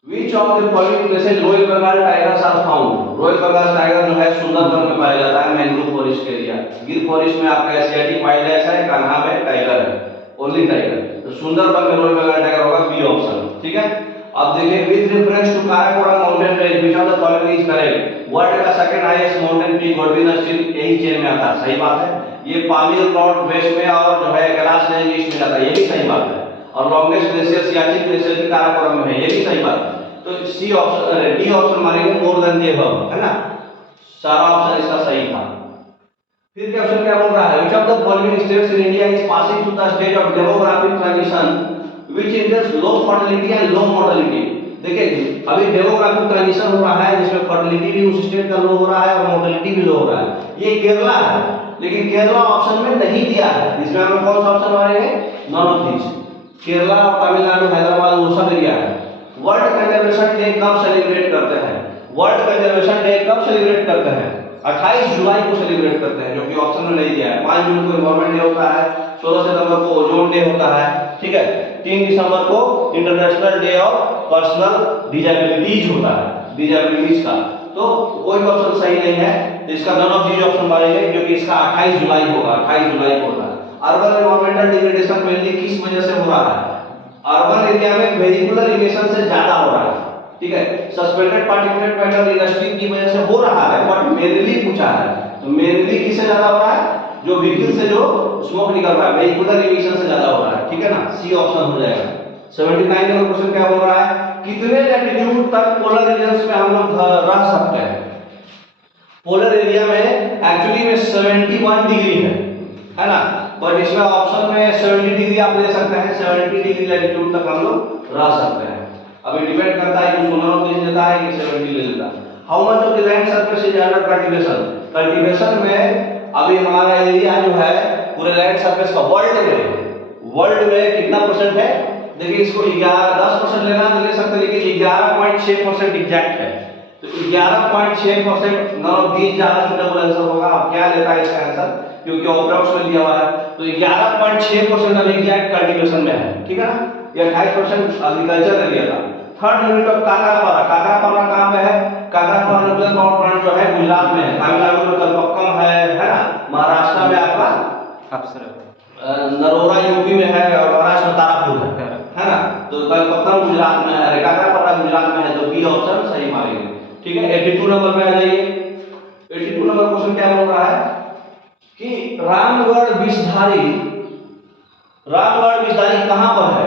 which of the following places royal Bengal tigers are found? Royal Bengal tiger जो है सुंदरबन में पाया जाता है, mangrove forest area. Gir forest में आपका एशियाटिक वाइल्ड है, कान्हा में टाइगर है, ओनली टाइगर। तो सुंदरबन में रॉयल बंगाल टाइगर होगा, बी ऑप्शन। ठीक है, अब देखिए with reference to Karakoram mountain range which of the following is correct? World का second highest mountain peak Godwin स्टील यही चेन में आता है, सही बात है। ये पामीर क्लाउड वेस्ट में और जो है कैलाश रेंज ईस्ट में आता है, ये भी सही बात है। और लॉन्गेस्ट ग्लेशियर सियाचिन ग्लेशियर भी काराकोरम में है, ये भी सही बात है। तो सी ऑप्शन, डी ऑप्शन मानेंगे मोर देन दी अबव, है ना? सारा ऑप्शन इसका सही था। फिर क्वेश्चन क्या बोल रहा है? Which of the following states in India is passing through the stage of demographic transition which Indians low fertility and low mortality? देखिए अभी डेमोग्राफिक ट्रांजिशन हो रहा है जिसमें फर्टिलिटी भी उस स्टेट का लो हो रहा है और मोर्टेलिटी भी लो हो रहा है। ये केरला है, लेकिन केरला ऑप्शन में नहीं दिया है। इसमें हम कौन सा ऑप्शन मारेंगे? None of these. केरला और तमिलनाडु, हैदराबाद वो सब एरिया है। वर्ल्ड कंजर्वेशन डे कब सेलिब्रेट करते हैं? वर्ल्ड कंजर्वेशन डे कब सेलिब्रेट करते हैं? 28 जुलाई को सेलिब्रेट करते हैं, जो कि ऑप्शन में नहीं दिया है। 5 जून को एनवायरमेंट डे होता है, 16 सितंबर को ओजोन डे होता है, ठीक है। 3 दिसंबर को international day of personal disabilities होता है, डिसेबिलिटीज का। तो कोई ऑप्शन सही नहीं है, इसका नन ऑफ दीज ऑप्शन मारेंगे, क्योंकि इसका 28 जुलाई होगा, 28 जुलाई को होता है। अर्बन एनवायरमेंटल डिग्रेडेशन मेनली किस वजह से हो रहा है? अर्बन एरिया में वेहिकुलर इमिशन से ज्यादा हो रहा है, ठीक है। सस्पेंडेड पार्टिकुलेट मैटर इंडस्ट्री की वजह से हो रहा है, बट मेनली पूछा है तो मेनली किससे ज्यादा हो रहा है? जो व्हीकल से जो स्मोक निकल रहा है, वेहिकुलर इमिशन से ज्यादा हो रहा है, ठीक है ना। सी ऑप्शन हो जाएगा। 79 नंबर क्वेश्चन क्या बोल रहा है? कितने लैटिट्यूड तक पोलर रीजन्स में हम लोग रह सकते हैं? पोलर एरिया में एक्चुअली में 71 डिग्री है ना, बट इसमें ऑप्शन में 70 डिग्री आप ले सकते हैं, 70 डिग्री लैटिट्यूड तक हम लोग रह सकते हैं। अभी डिपेंड करता है कि देता है कि 70 ले लेता है। How much of the land surface is under cultivation, cultivation में अभी हमारा एरिया जो है पूरे लैंड सरफेस का वर्ल्ड में कितना परसेंट है? देखिए इसको 10% लेना तो ले सकते, लेकिन 11.6% एग्जैक्ट है। तो 11.6% नॉन ऑफ दीज ज्यादा सुटेबल आंसर होगा। अब क्या लेता है इसका आंसर, क्योंकि अप्रॉक्स में दिया हुआ है, तो 11.6% अभी एग्जैक्ट कल्टीवेशन में है, ठीक है ना। ये 28% एग्रीकल्चर ने लिया था। थर्ड यूनिट ऑफ काकरापारा कहां पे है? काकरापारा न्यूक्लियर पावर प्लांट जो है गुजरात में है, तमिलनाडु में कलपक्कम है ना, महाराष्ट्र में आपका अप्सरा नरोरा यूपी में है, और महाराष्ट्र में तारापुर है ना। तो कलपक्कम गुजरात में है, काकरापारा गुजरात में है, तो बी ऑप्शन सही मारेंगे, ठीक है। 82 नंबर पे आ जाइए। 82 नंबर क्वेश्चन क्या बोल रहा है कि रामगढ़ विषधारी कहां पर है?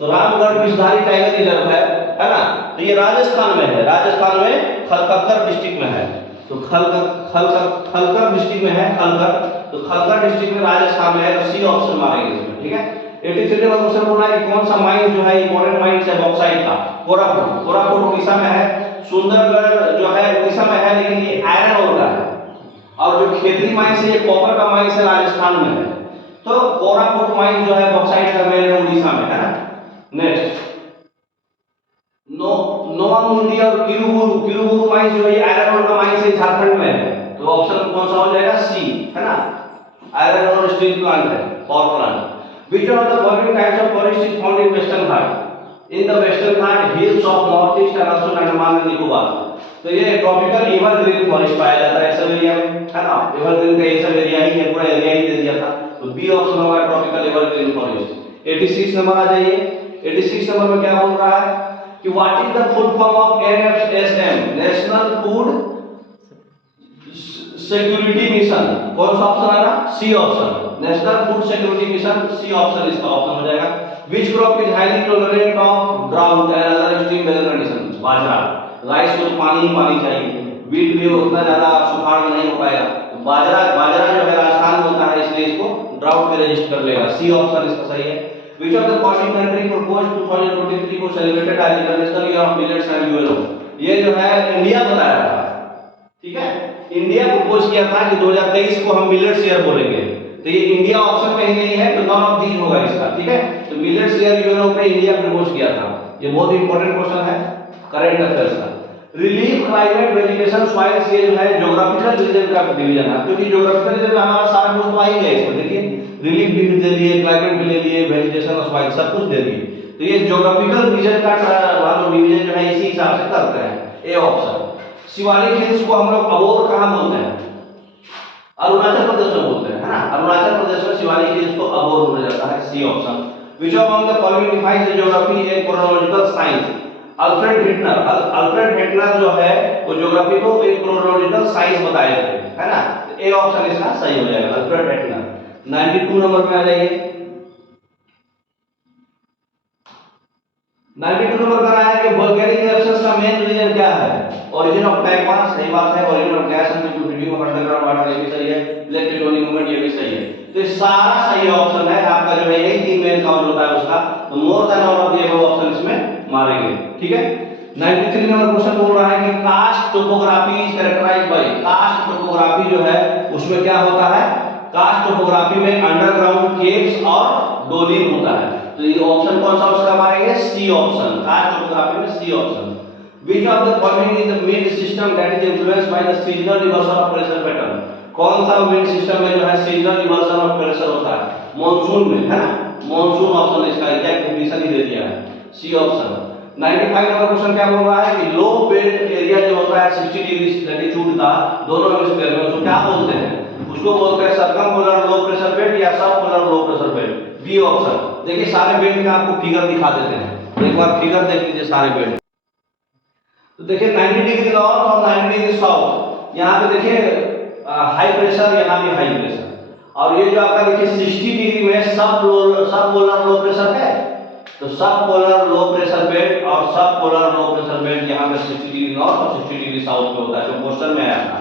तो रामगढ़ विषधारी टाइगर रिजर्व है ना। तो ये राजस्थान में है, राजस्थान में खलकत्तर डिस्ट्रिक्ट में है। तो खलकर डिस्ट्रिक्ट में है, तो खलकर डिस्ट्रिक्ट में राजस्थान में है, तो सी ऑप्शन मारेंगे इसमें, ठीक है। 83 नंबर क्वेश्चन बोल रहा है कि कौन सा माइन जो है इंपॉर्टेंट माइन है बॉक्साइट का? कोरापुट उड़ीसा में है। सुंदरगढ़ जो है उड़ीसा में है, लेकिन ये आयरन ओर का है। और जो खेतरी माइन से ये कॉपर का माइन से राजस्थान में है। तो कोरापुट माइन जो है बॉक्साइट का मेन है उड़ीसा में, है ना। नेक्स्ट नोवा मुंडी और किरुबुरु माइन जो है आयरन ओर का माइन से झारखंड में है। तो ऑप्शन कौन सा हो जाएगा? सी, है ना। आयरन और स्टील प्लांट है, power plant. Which of the following types of forest is found in Western Ghat? In the Western Ghat, hills of northeast and also Andaman and Nicobar. तो ये ट्रॉपिकल एवरग्रीन फॉरेस्ट पाया जाता है सब area में, है ना। एवरग्रीन का ये सब एरिया ही है, पूरा एरिया ही दे दिया था। तो बी ऑप्शन होगा ट्रॉपिकल एवरग्रीन फॉरेस्ट। 86 नंबर आ जाइए। 86 नंबर में क्या बोल रहा है कि what is the full form of NFSM, national food security mission? कौन सा ऑप्शन आना? C option, national food security mission, C option इसका ऑप्शन हो जाएगा। Which crop is highly tolerant of drought and other extreme weather condition? Bajra. Rice को पानी ही पानी चाहिए, वीट भी उतना ज्यादा सुखाड़ में नहीं हो पाएगा। तो बाजरा जो है राजस्थान में होता है, इसलिए इसको ड्राउट में रजिस्टर कर लेगा। सी ऑप्शन इसका सही है। Which of the following country proposed 2023 को celebrated as international year of millets and UNO? ये जो है इंडिया बताया था, ठीक है। इंडिया प्रपोज किया था कि 2023 को हम मिलेट्स ईयर बोलेंगे। तो ये इंडिया ऑप्शन में ही नहीं है, तो नॉन ऑफ दीज होगा इसका, ठीक है। तो मिलेट्स ईयर यूएनओ पे इंडिया प्रपोज किया था। ये बहुत इंपॉर्टेंट क्वेश्चन है करंट अफेयर्स का। रिलीफ क्लाइमेट वेजिटेशन सॉइल्स, ये जो है ज्योग्राफिकल रीजन का डिवीजन है, क्योंकि ज्योग्राफिकल रीजन में हमारा सारा कुछ तो आ ही गया इसमें। देखिए रिलीफ भी दे दिए, क्लाइमेट भी ले लिए, वेजिटेशन और सॉइल सब कुछ दे दिए। तो ये ज्योग्राफिकल रीजन का वाला डिवीजन जो है इसी हिसाब से करते हैं। A option. शिवालिक हिल्स को हम लोग अबोर कहां बोलते हैं? अरुणाचल प्रदेश में बोलते हैं, है ना। अरुणाचल प्रदेश में शिवालिक हिल्स को अबोर बोला जाता है। C option. Which of the following defines the geography and chronological science? Alfred Hettner जो है वो ज्योग्राफी को एक क्रोनोलॉजिकल साइंस बताए थे, है ना। तो ए ऑप्शन इसका सही हो जाएगा, अल्फ्रेड हिटनर। 92 नंबर पे आ जाइए। 92 नंबर का है कि वोल्केनिक इरप्शंस का मेन रीजन क्या है? ओरिजिन ऑफ मैग्मा, सही बात है। Origin of gas and fusing of underground water, ये भी सही है। इलेक्ट्रोनिक मूवमेंट, ये भी सही है। तो ये सारा सही ऑप्शन है आपका, जो है यही तीन मेन काउंट होता है उसका। तो more than all of the option इसमें मारेंगे, ठीक है। 93 नंबर क्वेश्चन बोल रहा है कि karst topography is characterised by. Karst topography जो है उसमें क्या होता है? कास्ट टोपोग्राफी में अंडरग्राउंड केव्स और डोलिंग होता है। तो ये ऑप्शन कौन सा उसका मारेंगे? सी ऑप्शन, कास्ट टोपोग्राफी में C option. Which of the following is the wind system that is influenced by the seasonal reversal of pressure pattern? कौन सा विंड सिस्टम में जो है सीजनल रिवर्सल ऑफ प्रेशर होता है? मॉनसून में, है ना। मॉनसून ऑप्शन इसका एग्जैक्ट डेफिनेशन ही दे दिया है, सी ऑप्शन। 95 नंबर क्वेश्चन क्या बोल रहा है कि लो बेल्ट एरिया जो होता है 60 डिग्री लैटिट्यूड का दोनों हेमिस्फीयर में, उसको क्या बोलते हैं? उसको बोलते हैं सर्कमपोलर लो प्रेशर बेल्ट या sub polar low pressure belt. B option. देखिए सारे बेल्ट का आपको फिगर दिखा देते हैं, एक बार फिगर देख लीजिए सारे बेल्ट। तो देखिए 90 डिग्री नॉर्थ और 90 डिग्री साउथ, यहाँ पे देखिए हाई प्रेशर, यहाँ भी हाई प्रेशर। और ये जो आपका देखिए 60 डिग्री में सब पोलर लो प्रेशर है। तो सब पोलर लो प्रेशर बेल्ट और सब पोलर लो प्रेशर बेल्ट यहाँ पे 60 डिग्री नॉर्थ और 60 डिग्री साउथ पे होता है, जो क्वेश्चन में आया था।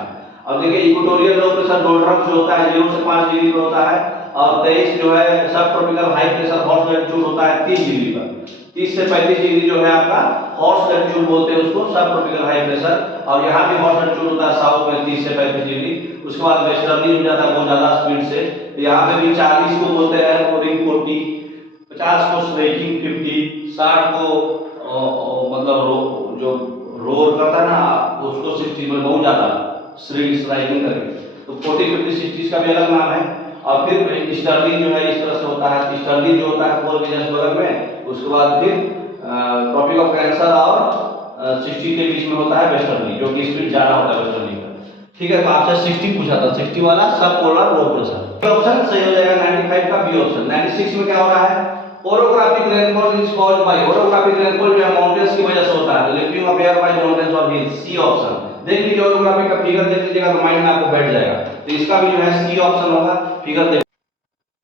और देखिए इक्वेटोरियल लो प्रेशर डोल्ड्रम्स जो होता है 0 से 5 डिग्री पे होता है। और 23 जो है सब tropical high pressure hot latitude होता है 30 डिग्री पर। 30 से 35 डिग्री जो है आपका हॉर्स लैटिट्यूड बोलते हैं उसको, सब ट्रॉपिकल हाई प्रेशर। और यहाँ भी हॉर्स लैटिट्यूड होता है साउथ में 30 से 35 डिग्री। उसके बाद वेस्टर्ली हो जाता है बहुत ज़्यादा स्पीड से। तो यहाँ पे भी 40 को बोलते हैं रोरिंग 40, 50 को स्ट्राइकिंग 50, 60 को मतलब जो रोर करता है ना उसको 60 में बहुत ज़्यादा स्ट्राइकिंग करके। तो 40, 50, 60 का भी अलग नाम है। और फिर स्टर्लिंग जो है इस तरह से होता है। स्टर्लिंग जो होता है पोल के जस्ट बगल में। उसके बाद फिर ट्रॉपिक ऑफ कैंसर और 60 के बीच में होता है वेस्टर्ली, जो कि स्पीड ज़्यादा होता है वेस्टर्ली का। ठीक है, तो आपसे 60 पूछा था, 60 वाला सब पोलर लो प्रेशर। ऑप्शन सही हो जाएगा 95 का बी ऑप्शन। 96 में क्या हो रहा है? Orographic rainfall is caused by, orographic rainfall जो है माउंटेन्स की वजह से होता है, lifting of air by mountains और हिल्स, सी ऑप्शन। देख लीजिए ओरोग्राफिक का फिगर देख लीजिएगा तो माइंड में आपको बैठ जाएगा। तो इसका भी जो है सी ऑप्शन होगा। फिगर देख,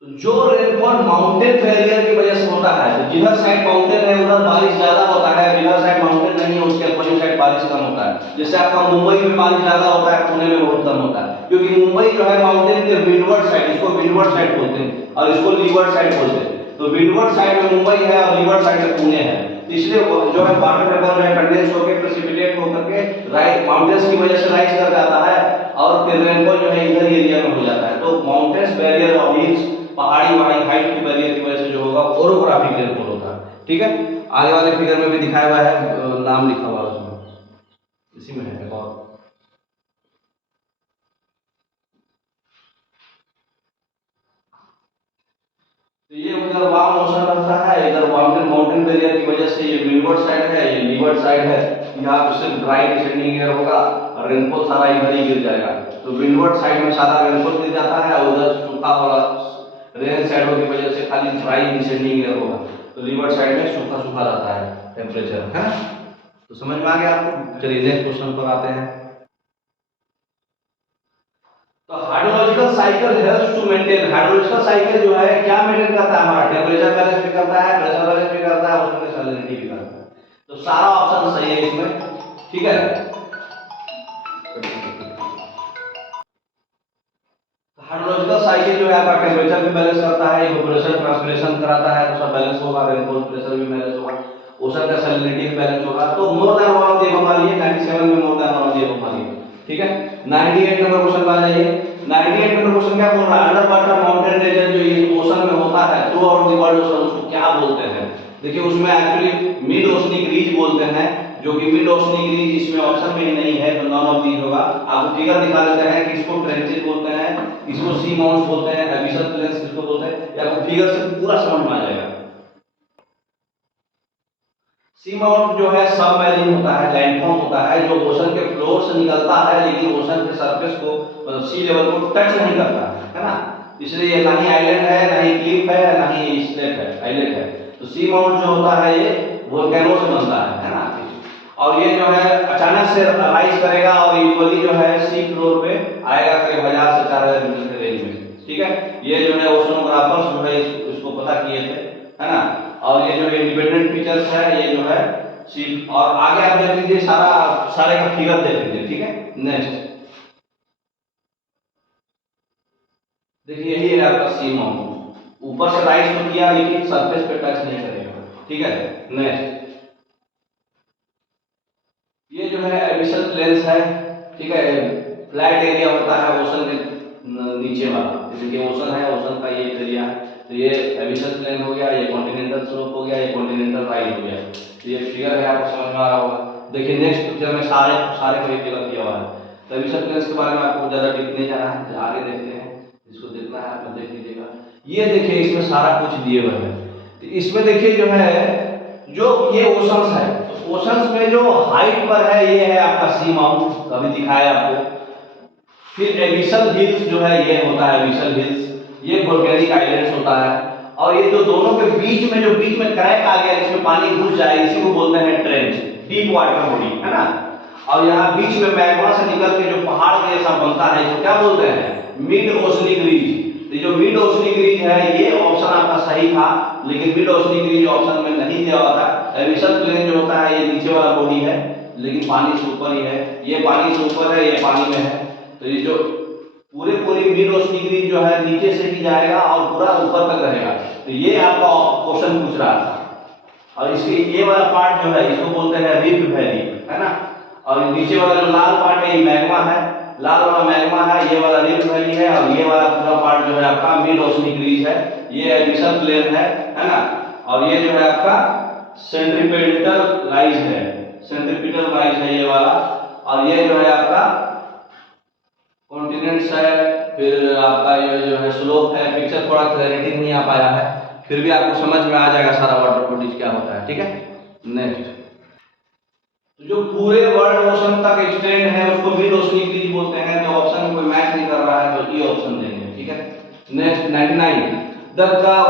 तो जो रेनफॉल माउंटेन बैरियर की वजह से होता है, तो जिधर साइड माउंटेन है उधर बारिश ज्यादा होता है, जिधर साइड माउंटेन नहीं है उसके अपोजिट साइड बारिश कम होता है। जैसे आपका मुंबई में बारिश ज्यादा होता है, पुणे में बहुत कम होता है, क्योंकि मुंबई जो है माउंटेन के विंडवर्ड साइड, इसको विंडवर्ड साइड बोलते हैं और इसको लीवर्ड साइड बोलते हैं। तो विंडवर्ड साइड में मुंबई है और लीवर्ड साइड में पुणे है। इसलिए जो है वाटर वेपर जो है कंडेंस होकर प्रेसिपिटेट होकर के राइट माउंटेन्स की वजह से राइज कर जाता है और फिर रेनफॉल जो है इधर एरिया में हो जाता है। तो माउंटेन्स बैरियर और हिल्स, पहाड़ी हाइट की बैरियर की वजह से जो होगा ओरोग्राफिक रेनफॉल होता है। ठीक है, आगे वाले फिगर में भी दिखाया हुआ है, नाम लिखा हुआ है उसमें, इसी में है और तो ये उधर वार्म मौसम रहता है, इधर माउंटेन बैरियर की वजह से ये विंडवर्ड साइड है, ये लीवर्ड साइड है। यहाँ पे सिर्फ ड्राई डिसेंडिंग एयर होगा और रेनफॉल सारा इधर ही गिर जाएगा। तो विंडवर्ड साइड में सारा रेनफॉल गिर जाता है और उधर सूखा वाला रेन साइडों की वजह से खाली ड्राई डिसेंडिंग एयर होगा। तो लीवर्ड साइड में सूखा सूखा रहता है टेम्परेचर, है। तो समझ में आ गया आपको? चलिए नेक्स्ट क्वेश्चन पर आते हैं। तो hydrological cycle helps to maintain, hydrological cycle जो है क्या मेंटेन करता है? हमारा टेंपरेचर बैलेंस भी करता है, प्रेशर बैलेंस भी करता है, उसमें सैलिनिटी भी करता है। तो सारा ऑप्शन सही है इसमें। ठीक है, हाइड्रोलॉजिकल साइकिल जो है आपका टेंपरेचर भी बैलेंस करता है, इवेपोरेशन ट्रांसपिरेशन कराता है, तो सब बैलेंस होगा, रेनफॉल प्रेशर भी बैलेंस होगा, ओशन का सैलिनिटी भी बैलेंस होगा। तो more than one of the above वाली है, 97 में more than one of the above वाली है। ठीक है, 98 नंबर क्वेश्चन पर आ जाइए। 98 नंबर क्वेश्चन क्या बोल रहा है? अंडर वाटर माउंटेन रीजन जो ये ओशन में होता है थ्रू आउट द वर्ल्ड, उसको क्या बोलते हैं? देखिए उसमें एक्चुअली मिड ओशनिक रीज बोलते हैं, जो कि मिड ओशनिक रीज इसमें ऑप्शन में ही नहीं है, तो नॉन ऑफ दीज होगा। आपको फिगर दिखा देते हैं कि इसको ट्रेंचेस बोलते हैं, इसको सी माउंट्स बोलते हैं, एबिसल प्लेन्स किसको बोलते हैं, ये आपको फिगर से पूरा समझ में आ जाएगा। सी माउंट जो है सबमरीन होता है, लैंडफॉर्म होता है, जो ओशन के फ्लोर से निकलता है लेकिन ओशन के सरफेस को मतलब सी लेवल को टच नहीं करता है ना। इसलिए ना ही आइलैंड है, ना ही क्लिफ है, ना ही इसलेट है, आइलैंड है। तो सी माउंट जो होता है ये वोल्केनो से बनता है ना। और ये जो है अचानक से राइज करेगा और इक्वली जो है सी फ्लोर पे आएगा करीब 1000 से 4000 मीटर के रेंज में। ठीक है, ये जो है ओशनोग्राफर्स जो है इसको पता किए थे, है ना। और ये जो इंडिपेंडेंट फीचर्स है ये जो है सी, और आगे आप देख लीजिए सारे का फिगर देख लीजिए। ठीक है, नेक्स्ट देखिए यही है आपका सी माउंट, ऊपर से राइज तो किया लेकिन सरफेस पे टच नहीं करेगा। ठीक है, नेक्स्ट ये जो है एबिसल प्लेन्स है। ठीक है, फ्लैट एरिया होता है ओशन के नीचे वाला, जैसे कि ओशन है, ओशन का ये एरिया है। तो ये एबिसल प्लेन हो गया, ये कॉन्टिनेंटल स्लोप हो गया, ये कॉन्टिनेंटल राइज हो गया। तो ये फिगर है, आपको समझ में आ रहा होगा। देखिए नेक्स्ट पिक्चर में सारे को एक जगह किया हुआ है। तो एबिसल प्लेन्स के बारे में आपको ज़्यादा डीप नहीं जाना है, आगे देखते हैं, इसको देखना है आप देख लीजिएगा। ये देखिए इसमें सारा कुछ दिए हुए हैं। तो इसमें देखिए जो है जो ये ओशंस है, तो ओशंस में जो हाइट पर है ये है आपका सी माउंट, अभी दिखाया आपको। फिर एबिसल हिल्स जो है ये होता है एबिसल हिल्स, ये वोल्केनिक आइलैंड्स होता है। और ये जो दोनों के बीच में क्रैक आ गया जिसमें पानी घुस जाए, इसी को बोलते हैं ट्रेंच, डीप वाटर बॉडी, है ना। और यहाँ बीच में मैग्मा से निकल के जो पहाड़ के जैसा बनता है इसको क्या बोलते हैं? Mid oceanic ridge. तो जो मिड ओशनिक रीज है ये ऑप्शन आपका सही था, लेकिन मिड ओशनिक रीज ऑप्शन में नहीं दिया हुआ था। एबिसल प्लेन जो होता है ये नीचे वाला बॉडी है लेकिन पानी से ऊपर ही है, ये पानी से ऊपर है, ये पानी में है। तो ये जो पूरी मिड ओशनिक रीज जो है नीचे से ही जाएगा और पूरा ऊपर तक रहेगा। तो ये आपका क्वेश्चन पूछ रहा था। और इसके ये वाला पार्ट जो है इसको बोलते हैं रिफ्ट वैली, है ना। और नीचे वाला जो लाल पार्ट है ये मैग्मा है, लाल वाला मैग्मा है, ये वाला रिफ्ट वैली है, और ये वाला पूरा पार्ट जो है आपका मिड ओशनिक रीज है, ये एबिसल प्लेन है ना। और ये जो है आपका सेंट्रीपेटल राइज है, सेंट्रीपिटल राइज है ये वाला। और ये जो है आपका कॉन्टिनेंट्स है, फिर आपका ये जो है स्लोप है। पिक्चर थोड़ा क्लैरिटी नहीं आ पाया है, फिर भी आपको समझ में आ जाएगा सारा वाटर बॉडीज क्या होता है, ठीक है। नेक्स्ट, तो जो पूरे वर्ल्ड ओशन तक एक्सटेंड है उसको मिड ओशनिक रीज बोलते हैं। तो ऑप्शन कोई मैच नहीं कर रहा है तो ये ऑप्शन देंगे, ठीक है। Next 99, the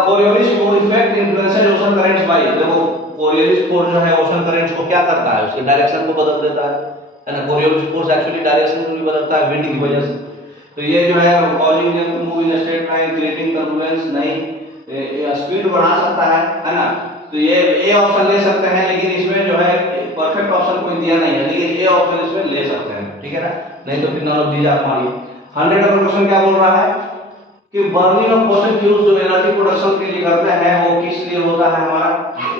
Coriolis force effect influences ocean currents by. देखो कोरियोलिस फोर्स जो है ओशन करेंट्स को क्या करता है, उसके डायरेक्शन को बदल देता है ना। कोरियोलिस फोर्स एक्चुअली डायरेक्शन भी बदलता है विंड की वजह से। तो ये जो है causing them to move in straight line, creating turbulence, नहीं स्पीड बढ़ा सकता है ना। तो ये ए ऑप्शन ले सकते हैं, लेकिन इसमें जो है परफेक्ट ऑप्शन कोई दिया नहीं है, लेकिन ए ऑप्शन इसमें ले सकते हैं, ठीक है ना। नहीं तो फिर नॉन ऑफ दीज आप मारिए। 100 नंबर क्वेश्चन क्या बोल रहा है कि बर्निंग ऑफ फॉसिल फ्यूल्स जो एनर्जी प्रोडक्शन के लिए करते हैं वो किस लिए होता है। हमारा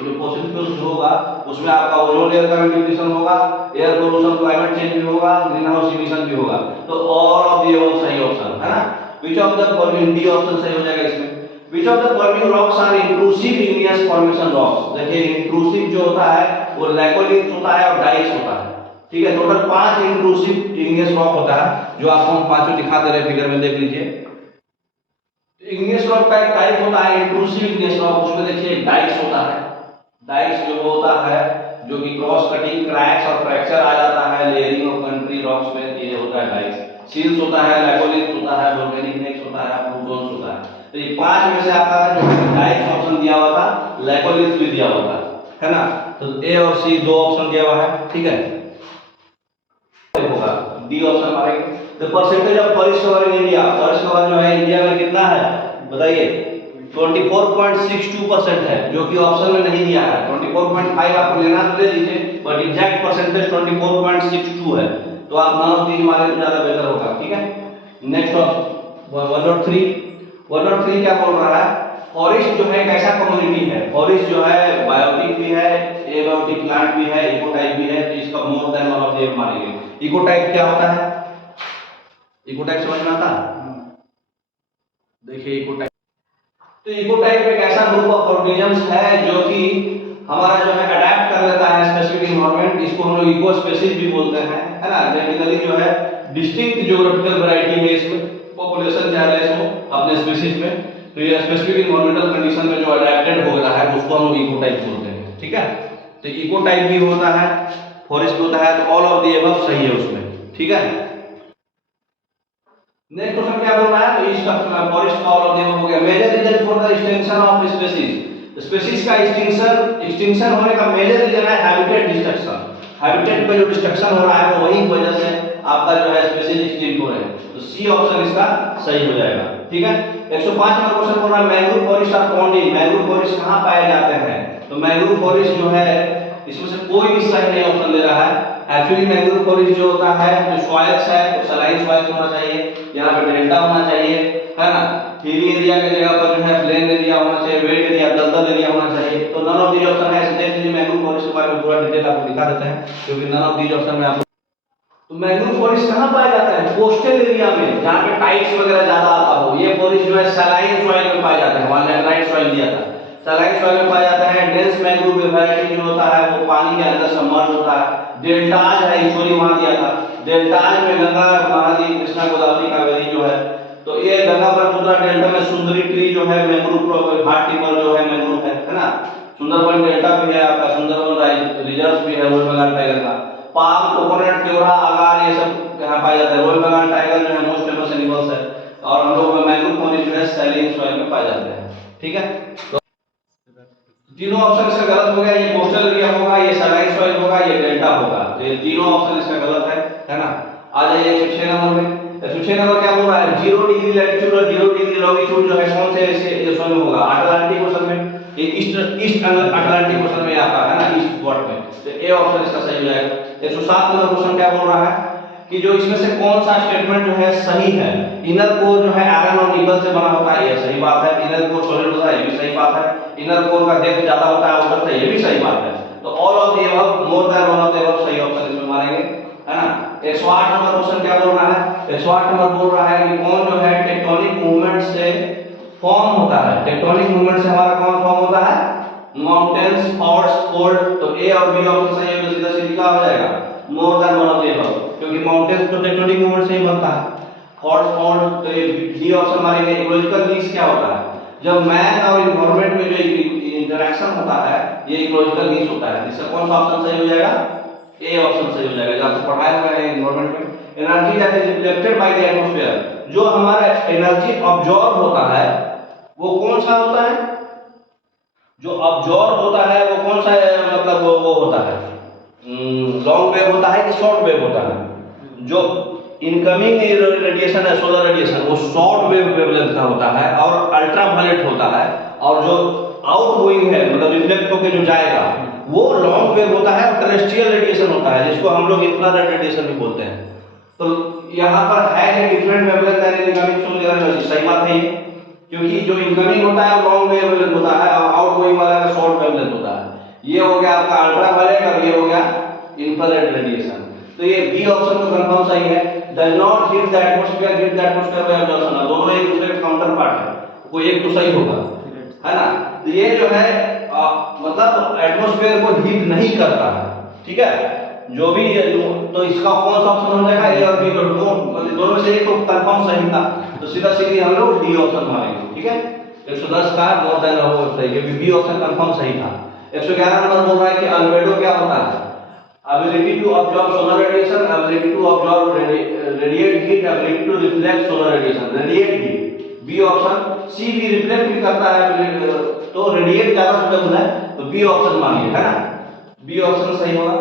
जो फॉसिल फ्यूल्स होगा उसमें आपका ओजोन लेयर का भी डिप्लीशन होगा, एयर पोल्यूशन, क्लाइमेट चेंज भी होगा, ग्रीन हाउस इमिशन भी होगा। तो ऑल ऑफ द अबव सही ऑप्शन है ना। Which of the following, D option सही हो जाएगा इसमें। Which of the following rocks are intrusive igneous formation rocks. देखिए इंट्रूसिव जो होता है वो लैकोलिथ होता है और डाइक्स होता है, ठीक है। टोटल 5 इंट्रूसिव इग्नियस रॉक होता है जो आपको हम पांचों दिखा दे रहे हैं फिगर में, देख लीजिए। इग्नियस रॉक का एक टाइप होता है इंट्रूसिव इग्नियस रॉक, उसमें देखिए डाइक्स होता है। डाइक्स जो होता है जो कि क्रॉस कटिंग, क्रैक्स और फ्रैक्चर आ जाता है लेयरिंग ऑफ कंट्री रॉक्स में, ये होता है डाइक्स। सील्स होता है, लैकोलिथ होता है, वोल्केनिक नेक्स होता है, प्लूटोन्स होता है। तो ये 5 में से आपका जो डाइक्स ऑप्शन दिया हुआ था, लैकोलिथ भी दिया हुआ था, है ना। तो ए और सी दो ऑप्शन दिया हुआ है, ठीक है। होगा डी ऑप्शन मारेंगे। The percentage of forest cover in India, forest cover जो है इंडिया में कितना है बताइए। 24.62% है, जो कि ऑप्शन में नहीं दिया है। 24.5 आपको लेना तो ले लीजिए, बट एग्जैक्ट परसेंटेज 24.62 है। तो आप नॉन ऑफ दीज मारे तो ज्यादा बेहतर होगा, ठीक है। नेक्स्ट ऑप्शन 103 क्या बोल रहा है। फॉरेस्ट जो है एक ऐसा कम्युनिटी है, फॉरेस्ट जो है बायोटिक भी है, एबायोटिक प्लांट भी है, इकोटाइप भी है। तो इसका more than one of the मारेंगे। इकोटाइप क्या होता है, इकोटाइप समझ में आता है। देखिए इकोटाइप, तो इकोटाइप एक ऐसा ग्रुप ऑफ ऑर्गेनिजम्स है जो कि हमारा जो है अडैप्ट कर लेता है स्पेसिफिक एनवायरनमेंट। इसको हम लोग इको स्पीशीज भी बोलते हैं, है ना। जेनेटिकली जो है डिस्टिंक्ट ज्योग्राफिकल वैरायटी है, इसमें पॉपुलेशन चाहे लेस हो अपने स्पीशीज में, तो ये स्पेसिफिक एनवायरमेंटल कंडीशन में जो अडैप्टेड हो रहा है उसको हम लोग इकोटाइप बोलते हैं, ठीक है। तो इकोटाइप भी होता है, फॉरेस्ट होता है, तो ऑल ऑफ द अबव सही है उसमें, ठीक है। नेक्स्ट क्वेश्चन क्या बोल रहा है, तो इसका फॉरेस्ट का ऑल ऑफ द अबव हो गया। Major reason for the extinction of species, species का एक्सटिंक्शन होने का मेजर रीजन है हैबिटेट डिस्ट्रक्शन। हैबिटेट में जो डिस्ट्रक्शन हो रहा है वो वही वजह से आपका जो है स्पीशीज एक्सटिंक्ट हो रहे हैं। तो सी ऑप्शन इसका सही हो जाएगा, ठीक है। 105 नंबर क्वेश्चन बोल रहा है mangrove forest are found in, mangrove forest कहां पाए जाते हैं। तो मैंग्रोव फॉरेस्ट जो है इसमें से कोई भी सही नहीं ऑप्शन दे रहा है। एक्चुअली मैंग्रोव फॉरेस्ट जो होता है जो सॉइल्स है तो सलाइन सॉइल्स होना चाहिए, यहाँ पे डेल्टा होना चाहिए, है ना। हिली एरिया की जगह पर जो है प्लेन एरिया होना चाहिए, वेट एरिया, दलदल एरिया होना चाहिए। तो नन ऑफ दीज ऑप्शन है। ऐसे देख लीजिए मैंग्रोव फॉरेस्ट के बारे में पूरा डिटेल आपको दिखा देते हैं, क्योंकि नन ऑफ दीज ऑप्शन में आप। तो मैंग्रोव फॉरेस्ट कहां पाया जाता है, कोस्टल एरिया में जहां पे टाइड्स वगैरह ज्यादा आता हो। ये फॉरेस्ट जो है सलाइन सॉइल में पाया जाता है, वहां लैटराइट सॉइल दिया था, सलाइन सॉइल में पाया जाता है। डेंस मैंग्रोव वैरायटी जो होता है वो पानी के अंदर सबमर्ज होता है। डेल्टाज है, ईश्वरी वहां दिया था, डेल्टाज में गंगा, महानदी, कृष्णा, गोदावरी, कावेरी जो है। तो ये गंगा ब्रह्मपुत्र डेल्टा में सुंदरी ट्री जो है मैंग्रोव घाट टिम्बर जो है मैंग्रोव है ना। सुंदरबन डेल्टा भी है आपका, सुंदरबन रिजर्व भी है, रोल बंगाल टाइगर का। पाम, कोकोनट, केवड़ा, आगार ये सब यहाँ पाया जाता है। रोल बंगाल टाइगर जो है मोस्ट फेमस एनिमल्स है, और हम लोग मैंग्रोव फॉरेस्ट जो है सैलिन सॉइल में पाए जाते हैं, ठीक है। तो तीनों ऑप्शन इसका गलत हो गया। ये कोस्टल एरिया होगा, ये सलाइन सॉइल होगा, ये डेल्टा होगा। तो ये तीनों ऑप्शन इसका गलत है ना। आ जाइए 106 नंबर में। 106 नंबर क्या बोल रहा है, 0 डिग्री लैटिट्यूड और 0 डिग्री लॉन्गिट्यूड जो है कौन से ओशन में होगा। अटलांटिक ओशन में, ये ईस्ट अटलांटिक ओशन में आता है ना, ईस्ट क्वार्टर में। तो ए ऑप्शन इसका सही हो जाएगा। 107 नंबर क्वेश्चन क्या बोल रहा है, कि जो इसमें से कौन सा स्टेटमेंट जो है सही है। इनर कोर जो है आयरन और निकल से बना होता है, ये सही बात है। इनर कोर सॉलिड होता है, ये भी सही बात है। इनर कोर का डेप्थ ज्यादा होता है आउटर से, ये भी सही बात है। तो all of the above, more than one of the above सही ऑप्शन इसमें मारेंगे, है ना। 108 नंबर क्वेश्चन क्या बोल रहा है? 108 नंबर बोल रहा है कि कौन जो है टेक्टोनिक मूवमेंट से फॉर्म होता है। टेक्टोनिक मूवमेंट से हमारा कौन फॉर्म होता है? Mountains, faults, fold. तो ए और बी ऑप्शन सही है, तो सीधा सीधा हो जाएगा more than one of the above, क्योंकि माउंटेन्स तो टेक्टोनिक मूवमेंट से ही बनता है। फॉल्ट्स, फोल्ड, तो ये डी ऑप्शन मारेंगे। इकोलॉजिकल लीक्स क्या होता है? जब मैन और एनवायरनमेंट में जो इंटरेक्शन होता है, ये इकोलॉजिकल लीक्स होता है। इससे कौन सा ऑप्शन सही हो जाएगा? ए ऑप्शन सही हो जाएगा, जो आपको पढ़ाया हुआ है एनवायरनमेंट में। Energy that is reflected by the atmosphere, जो हमारा एनर्जी अब्सॉर्ब होता है वो कौन सा होता है? जो अब्सॉर्ब होता है वो कौन सा है? मतलब वो होता है लॉन्ग वेव होता है कि शॉर्ट वेव होता है? जो इनकमिंग रेडिएशन है, सोलर रेडिएशन, वो शॉर्ट वेव वेवलेंथ का होता है और अल्ट्रावायलेट होता है। और जो आउटगोइंग है, मतलब रिफ्लेक्ट होकर जो जाएगा, वो लॉन्ग वेव होता है और टेरेस्ट्रियल रेडिएशन होता है, जिसको हम लोग इंफ्रारेड रेडिएशन भी बोलते हैं। तो यहाँ पर है कि different wavelength and incoming solar energy, सही बात है ये, क्योंकि जो इनकमिंग होता है वो लॉन्ग वेवलेंथ होता है और आउटगोइंग वाला का शॉर्ट वेवलेंथ होता है। ये हो गया आपका अल्ट्रावायलेट और ये हो गया इंफ्रारेड रेडिएशन। तो ये बी ऑप्शन तो कंफर्म सही है। Does not hit the atmosphere, hit the atmosphere bye absorption, दोनों एक दूसरे के काउंटर पार्ट है, कोई एक तो सही होगा, है ना। तो ये जो है मतलब एटमॉस्फेयर को हीट नहीं करता है, ठीक है। जो भी तो इसका कौन सा ऑप्शन हो जाएगा? ए और बी, दोनों में से एक तो कंफर्म सही था, तो सीधा सीधी हम लोग डी ऑप्शन मारेंगे, ठीक है। 110 का मोर देन हो सही है, बी ऑप्शन कंफर्म सही था। 111 नंबर बोल रहा है कि अल्बेडो क्या होता है? ability to absorb solar radiation, ability to absorb radiate heat, ability to reflect solar radiation, radiate heat, B option. C भी रिफ्लेक्ट भी करता है, तो रेडिएट ज्यादा सुटेबल है, तो बी ऑप्शन मानिए, है ना। बी ऑप्शन सही होगा।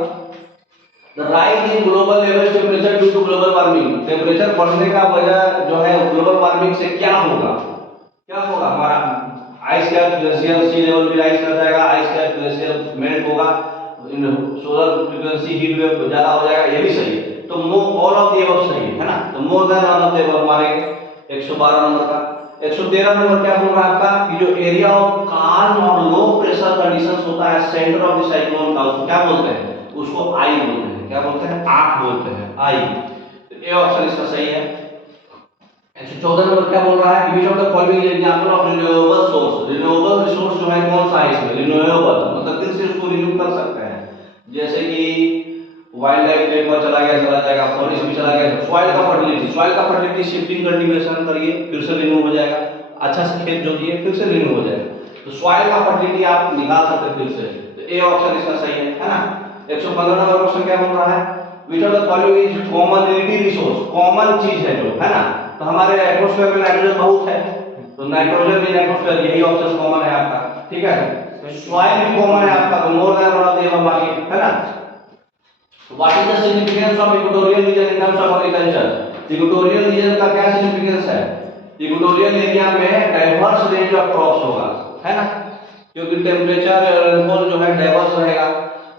The rise in global average temperature due to global warming, temperature बढ़ने का वजह जो है ग्लोबल वार्मिंग से क्या होगा? क्या होगा? हमारा आइस कैप ग्लेशियर, सी लेवल भी राइज कर जाएगा, आइस कैप ग्लेशियर मेल्ट होगा, सोलर फ्रीक्वेंसी हीट वेव ज्यादा हो जाएगा, ये भी सही है। तो ऑल ऑफ द अबव सही है ना। तो more than one of the above मारेंगे। 112 नंबर का। 113 नंबर क्या बोल रहा है आपका? कि जो एरिया ऑफ काल्म और लो प्रेशर कंडीशंस होता है सेंटर ऑफ द साइक्लोन का, उसको क्या बोलते हैं? उसको आई बोलते हैं। क्या बोलते हैं? आंख बोलते हैं, आई। तो ए ऑप्शन इसका सही है। 114 नंबर क्या बोल रहा है? Which of the following example of renewable source, renewable resource जो है कौन सा है इसमें? रिन्यूएबल मतलब फिर से उसको रिन्यू कर सकते हैं, जैसे कि वाइल्ड लाइफ पेपर चला जाएगा, फॉरेस्ट भी चला गया। सॉइल का फर्टिलिटी शिफ्टिंग कल्टीवेशन करिए, फिर से रिन्यू हो जाएगा। अच्छा से खेत जोतिए, फिर से रिन्यू हो जाएगा। तो सॉइल का फर्टिलिटी आप निकाल सकते हैं फिर से। तो ए ऑप्शन इसका सही है ना। 115 नंबर क्वेश्चन क्या बोल रहा है? Which of the following is commonly resource, common चीज है जो, है ना। तो हमारे एटमॉस्फेयर में नाइट्रोजन बहुत है, तो नाइट्रोजन इन एटमॉस्फेयर, यही ऑप्शन कॉमन है आपका, ठीक है। सॉइल भी कॉमन है आपका, तो more than one of the above बाकी, है ना। What is the significance of equatorial region in terms of agriculture? Equatorial region का क्या सिग्निफिकेंस है? इक्वेटोरियल एरिया में डाइवर्स रेंज ऑफ क्रॉप्स होगा, है ना, क्योंकि टेम्परेचर रेनफॉल जो है डाइवर्स रहेगा।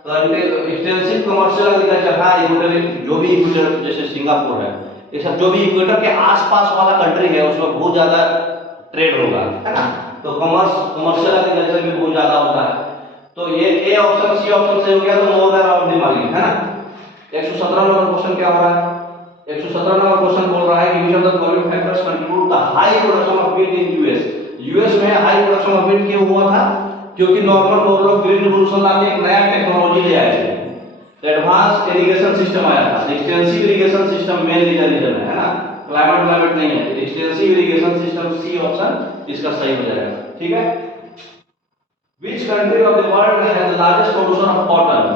तो एक्सटेंसिव कमर्शियल एग्रीकल्चर, हाँ इक्वेटर, जो भी इक्वेटर जैसे सिंगापुर है, ये सब जो भी इक्वेटर के आसपास वाला कंट्री है उसमें बहुत ज्यादा ट्रेड होगा, है ना। तो कमर्शियल एग्रीकल्चर भी बहुत ज्यादा होता है। तो ये ए ऑप्शन सी ऑप्शन से हो गया, तो more than of the margin, है ना। 117 नंबर क्वेश्चन क्या हो रहा है? 117 नंबर क्वेश्चन बोल रहा है कि विच of the following factors contribute the high production of wheat in US. US में हाई प्रोडक्शन ऑफ व्हीट क्यों हुआ था? क्योंकि नॉर्मल वो लोग ग्रीन रिवॉल्यूशन लाके एक नया टेक्नोलॉजी ले आए थे, एडवांस इरिगेशन सिस्टम आया था। Extensive irrigation system main reason है ना, क्लाइमेट नहीं है। Extensive irrigation system, C option इसका सही हो जाएगा, ठीक है। Which country of the world has the largest production of cotton?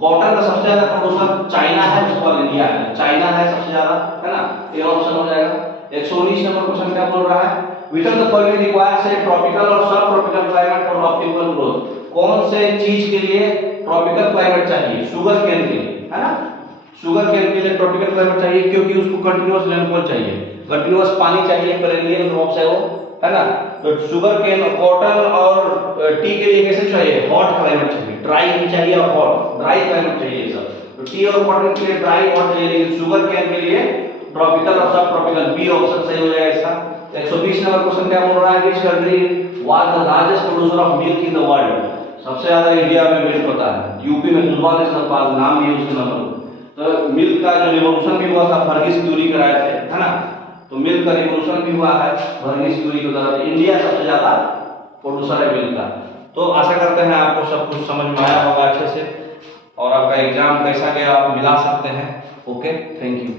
Cotton का सबसे ज्यादा प्रोड्यूसर चाइना है, उसके बाद इंडिया है। चाइना है सबसे ज्यादा, है ना, ये ऑप्शन हो जाएगा। 119 नंबर क्वेश्चन क्या बोल रहा है? Which of the following requires a tropical or subtropical climate for optimal growth? कौन से चीज के लिए ट्रॉपिकल क्लाइमेट चाहिए? शुगर केन के लिए, है ना। शुगर केन के लिए ट्रॉपिकल क्लाइमेट चाहिए क्योंकि उसको कंटीन्यूअस रेनफॉल चाहिए, कंटीन्यूअस पानी चाहिए, पेरेनियल क्रॉप्स है वो, है ना। तो शुगर केन, कॉटन और टी के लिए कैसे चाहिए? हॉट क्लाइमेट चाहिए, ड्राई भी चाहिए और हॉट, ड्राई क्लाइमेट चाहिए सब। तो टी और कॉटन के लिए ड्राई और लेकिन शुगर केन के लिए ट्रॉपिकल और सब ट्रॉपिकल, बी ऑप्शन सही हो जाएगा इसका। 120 नंबर क्वेश्चन क्या बोल रहा है, which country was the largest producer of milk in the world, सबसे ज्यादा इंडिया में मिल्क होता है, यूपी में दुधवा नेशनल पार्क नाम भी उसका नंबर। तो मिल्क का जो रिवॉल्यूशन भी हुआ था वर्गीस क्यूरी कराए थे, है ना, तो मिल्क का रिवॉल्यूशन भी हुआ है वर्गीस क्यूरी के द्वारा। इंडिया सबसे ज्यादा प्रोड्यूसर है मिल्क का। तो आशा करते हैं आपको सब कुछ समझ में आया होगा अच्छे से, और आपका एग्जाम कैसा गया आप मिला सकते हैं। Okay, thank you.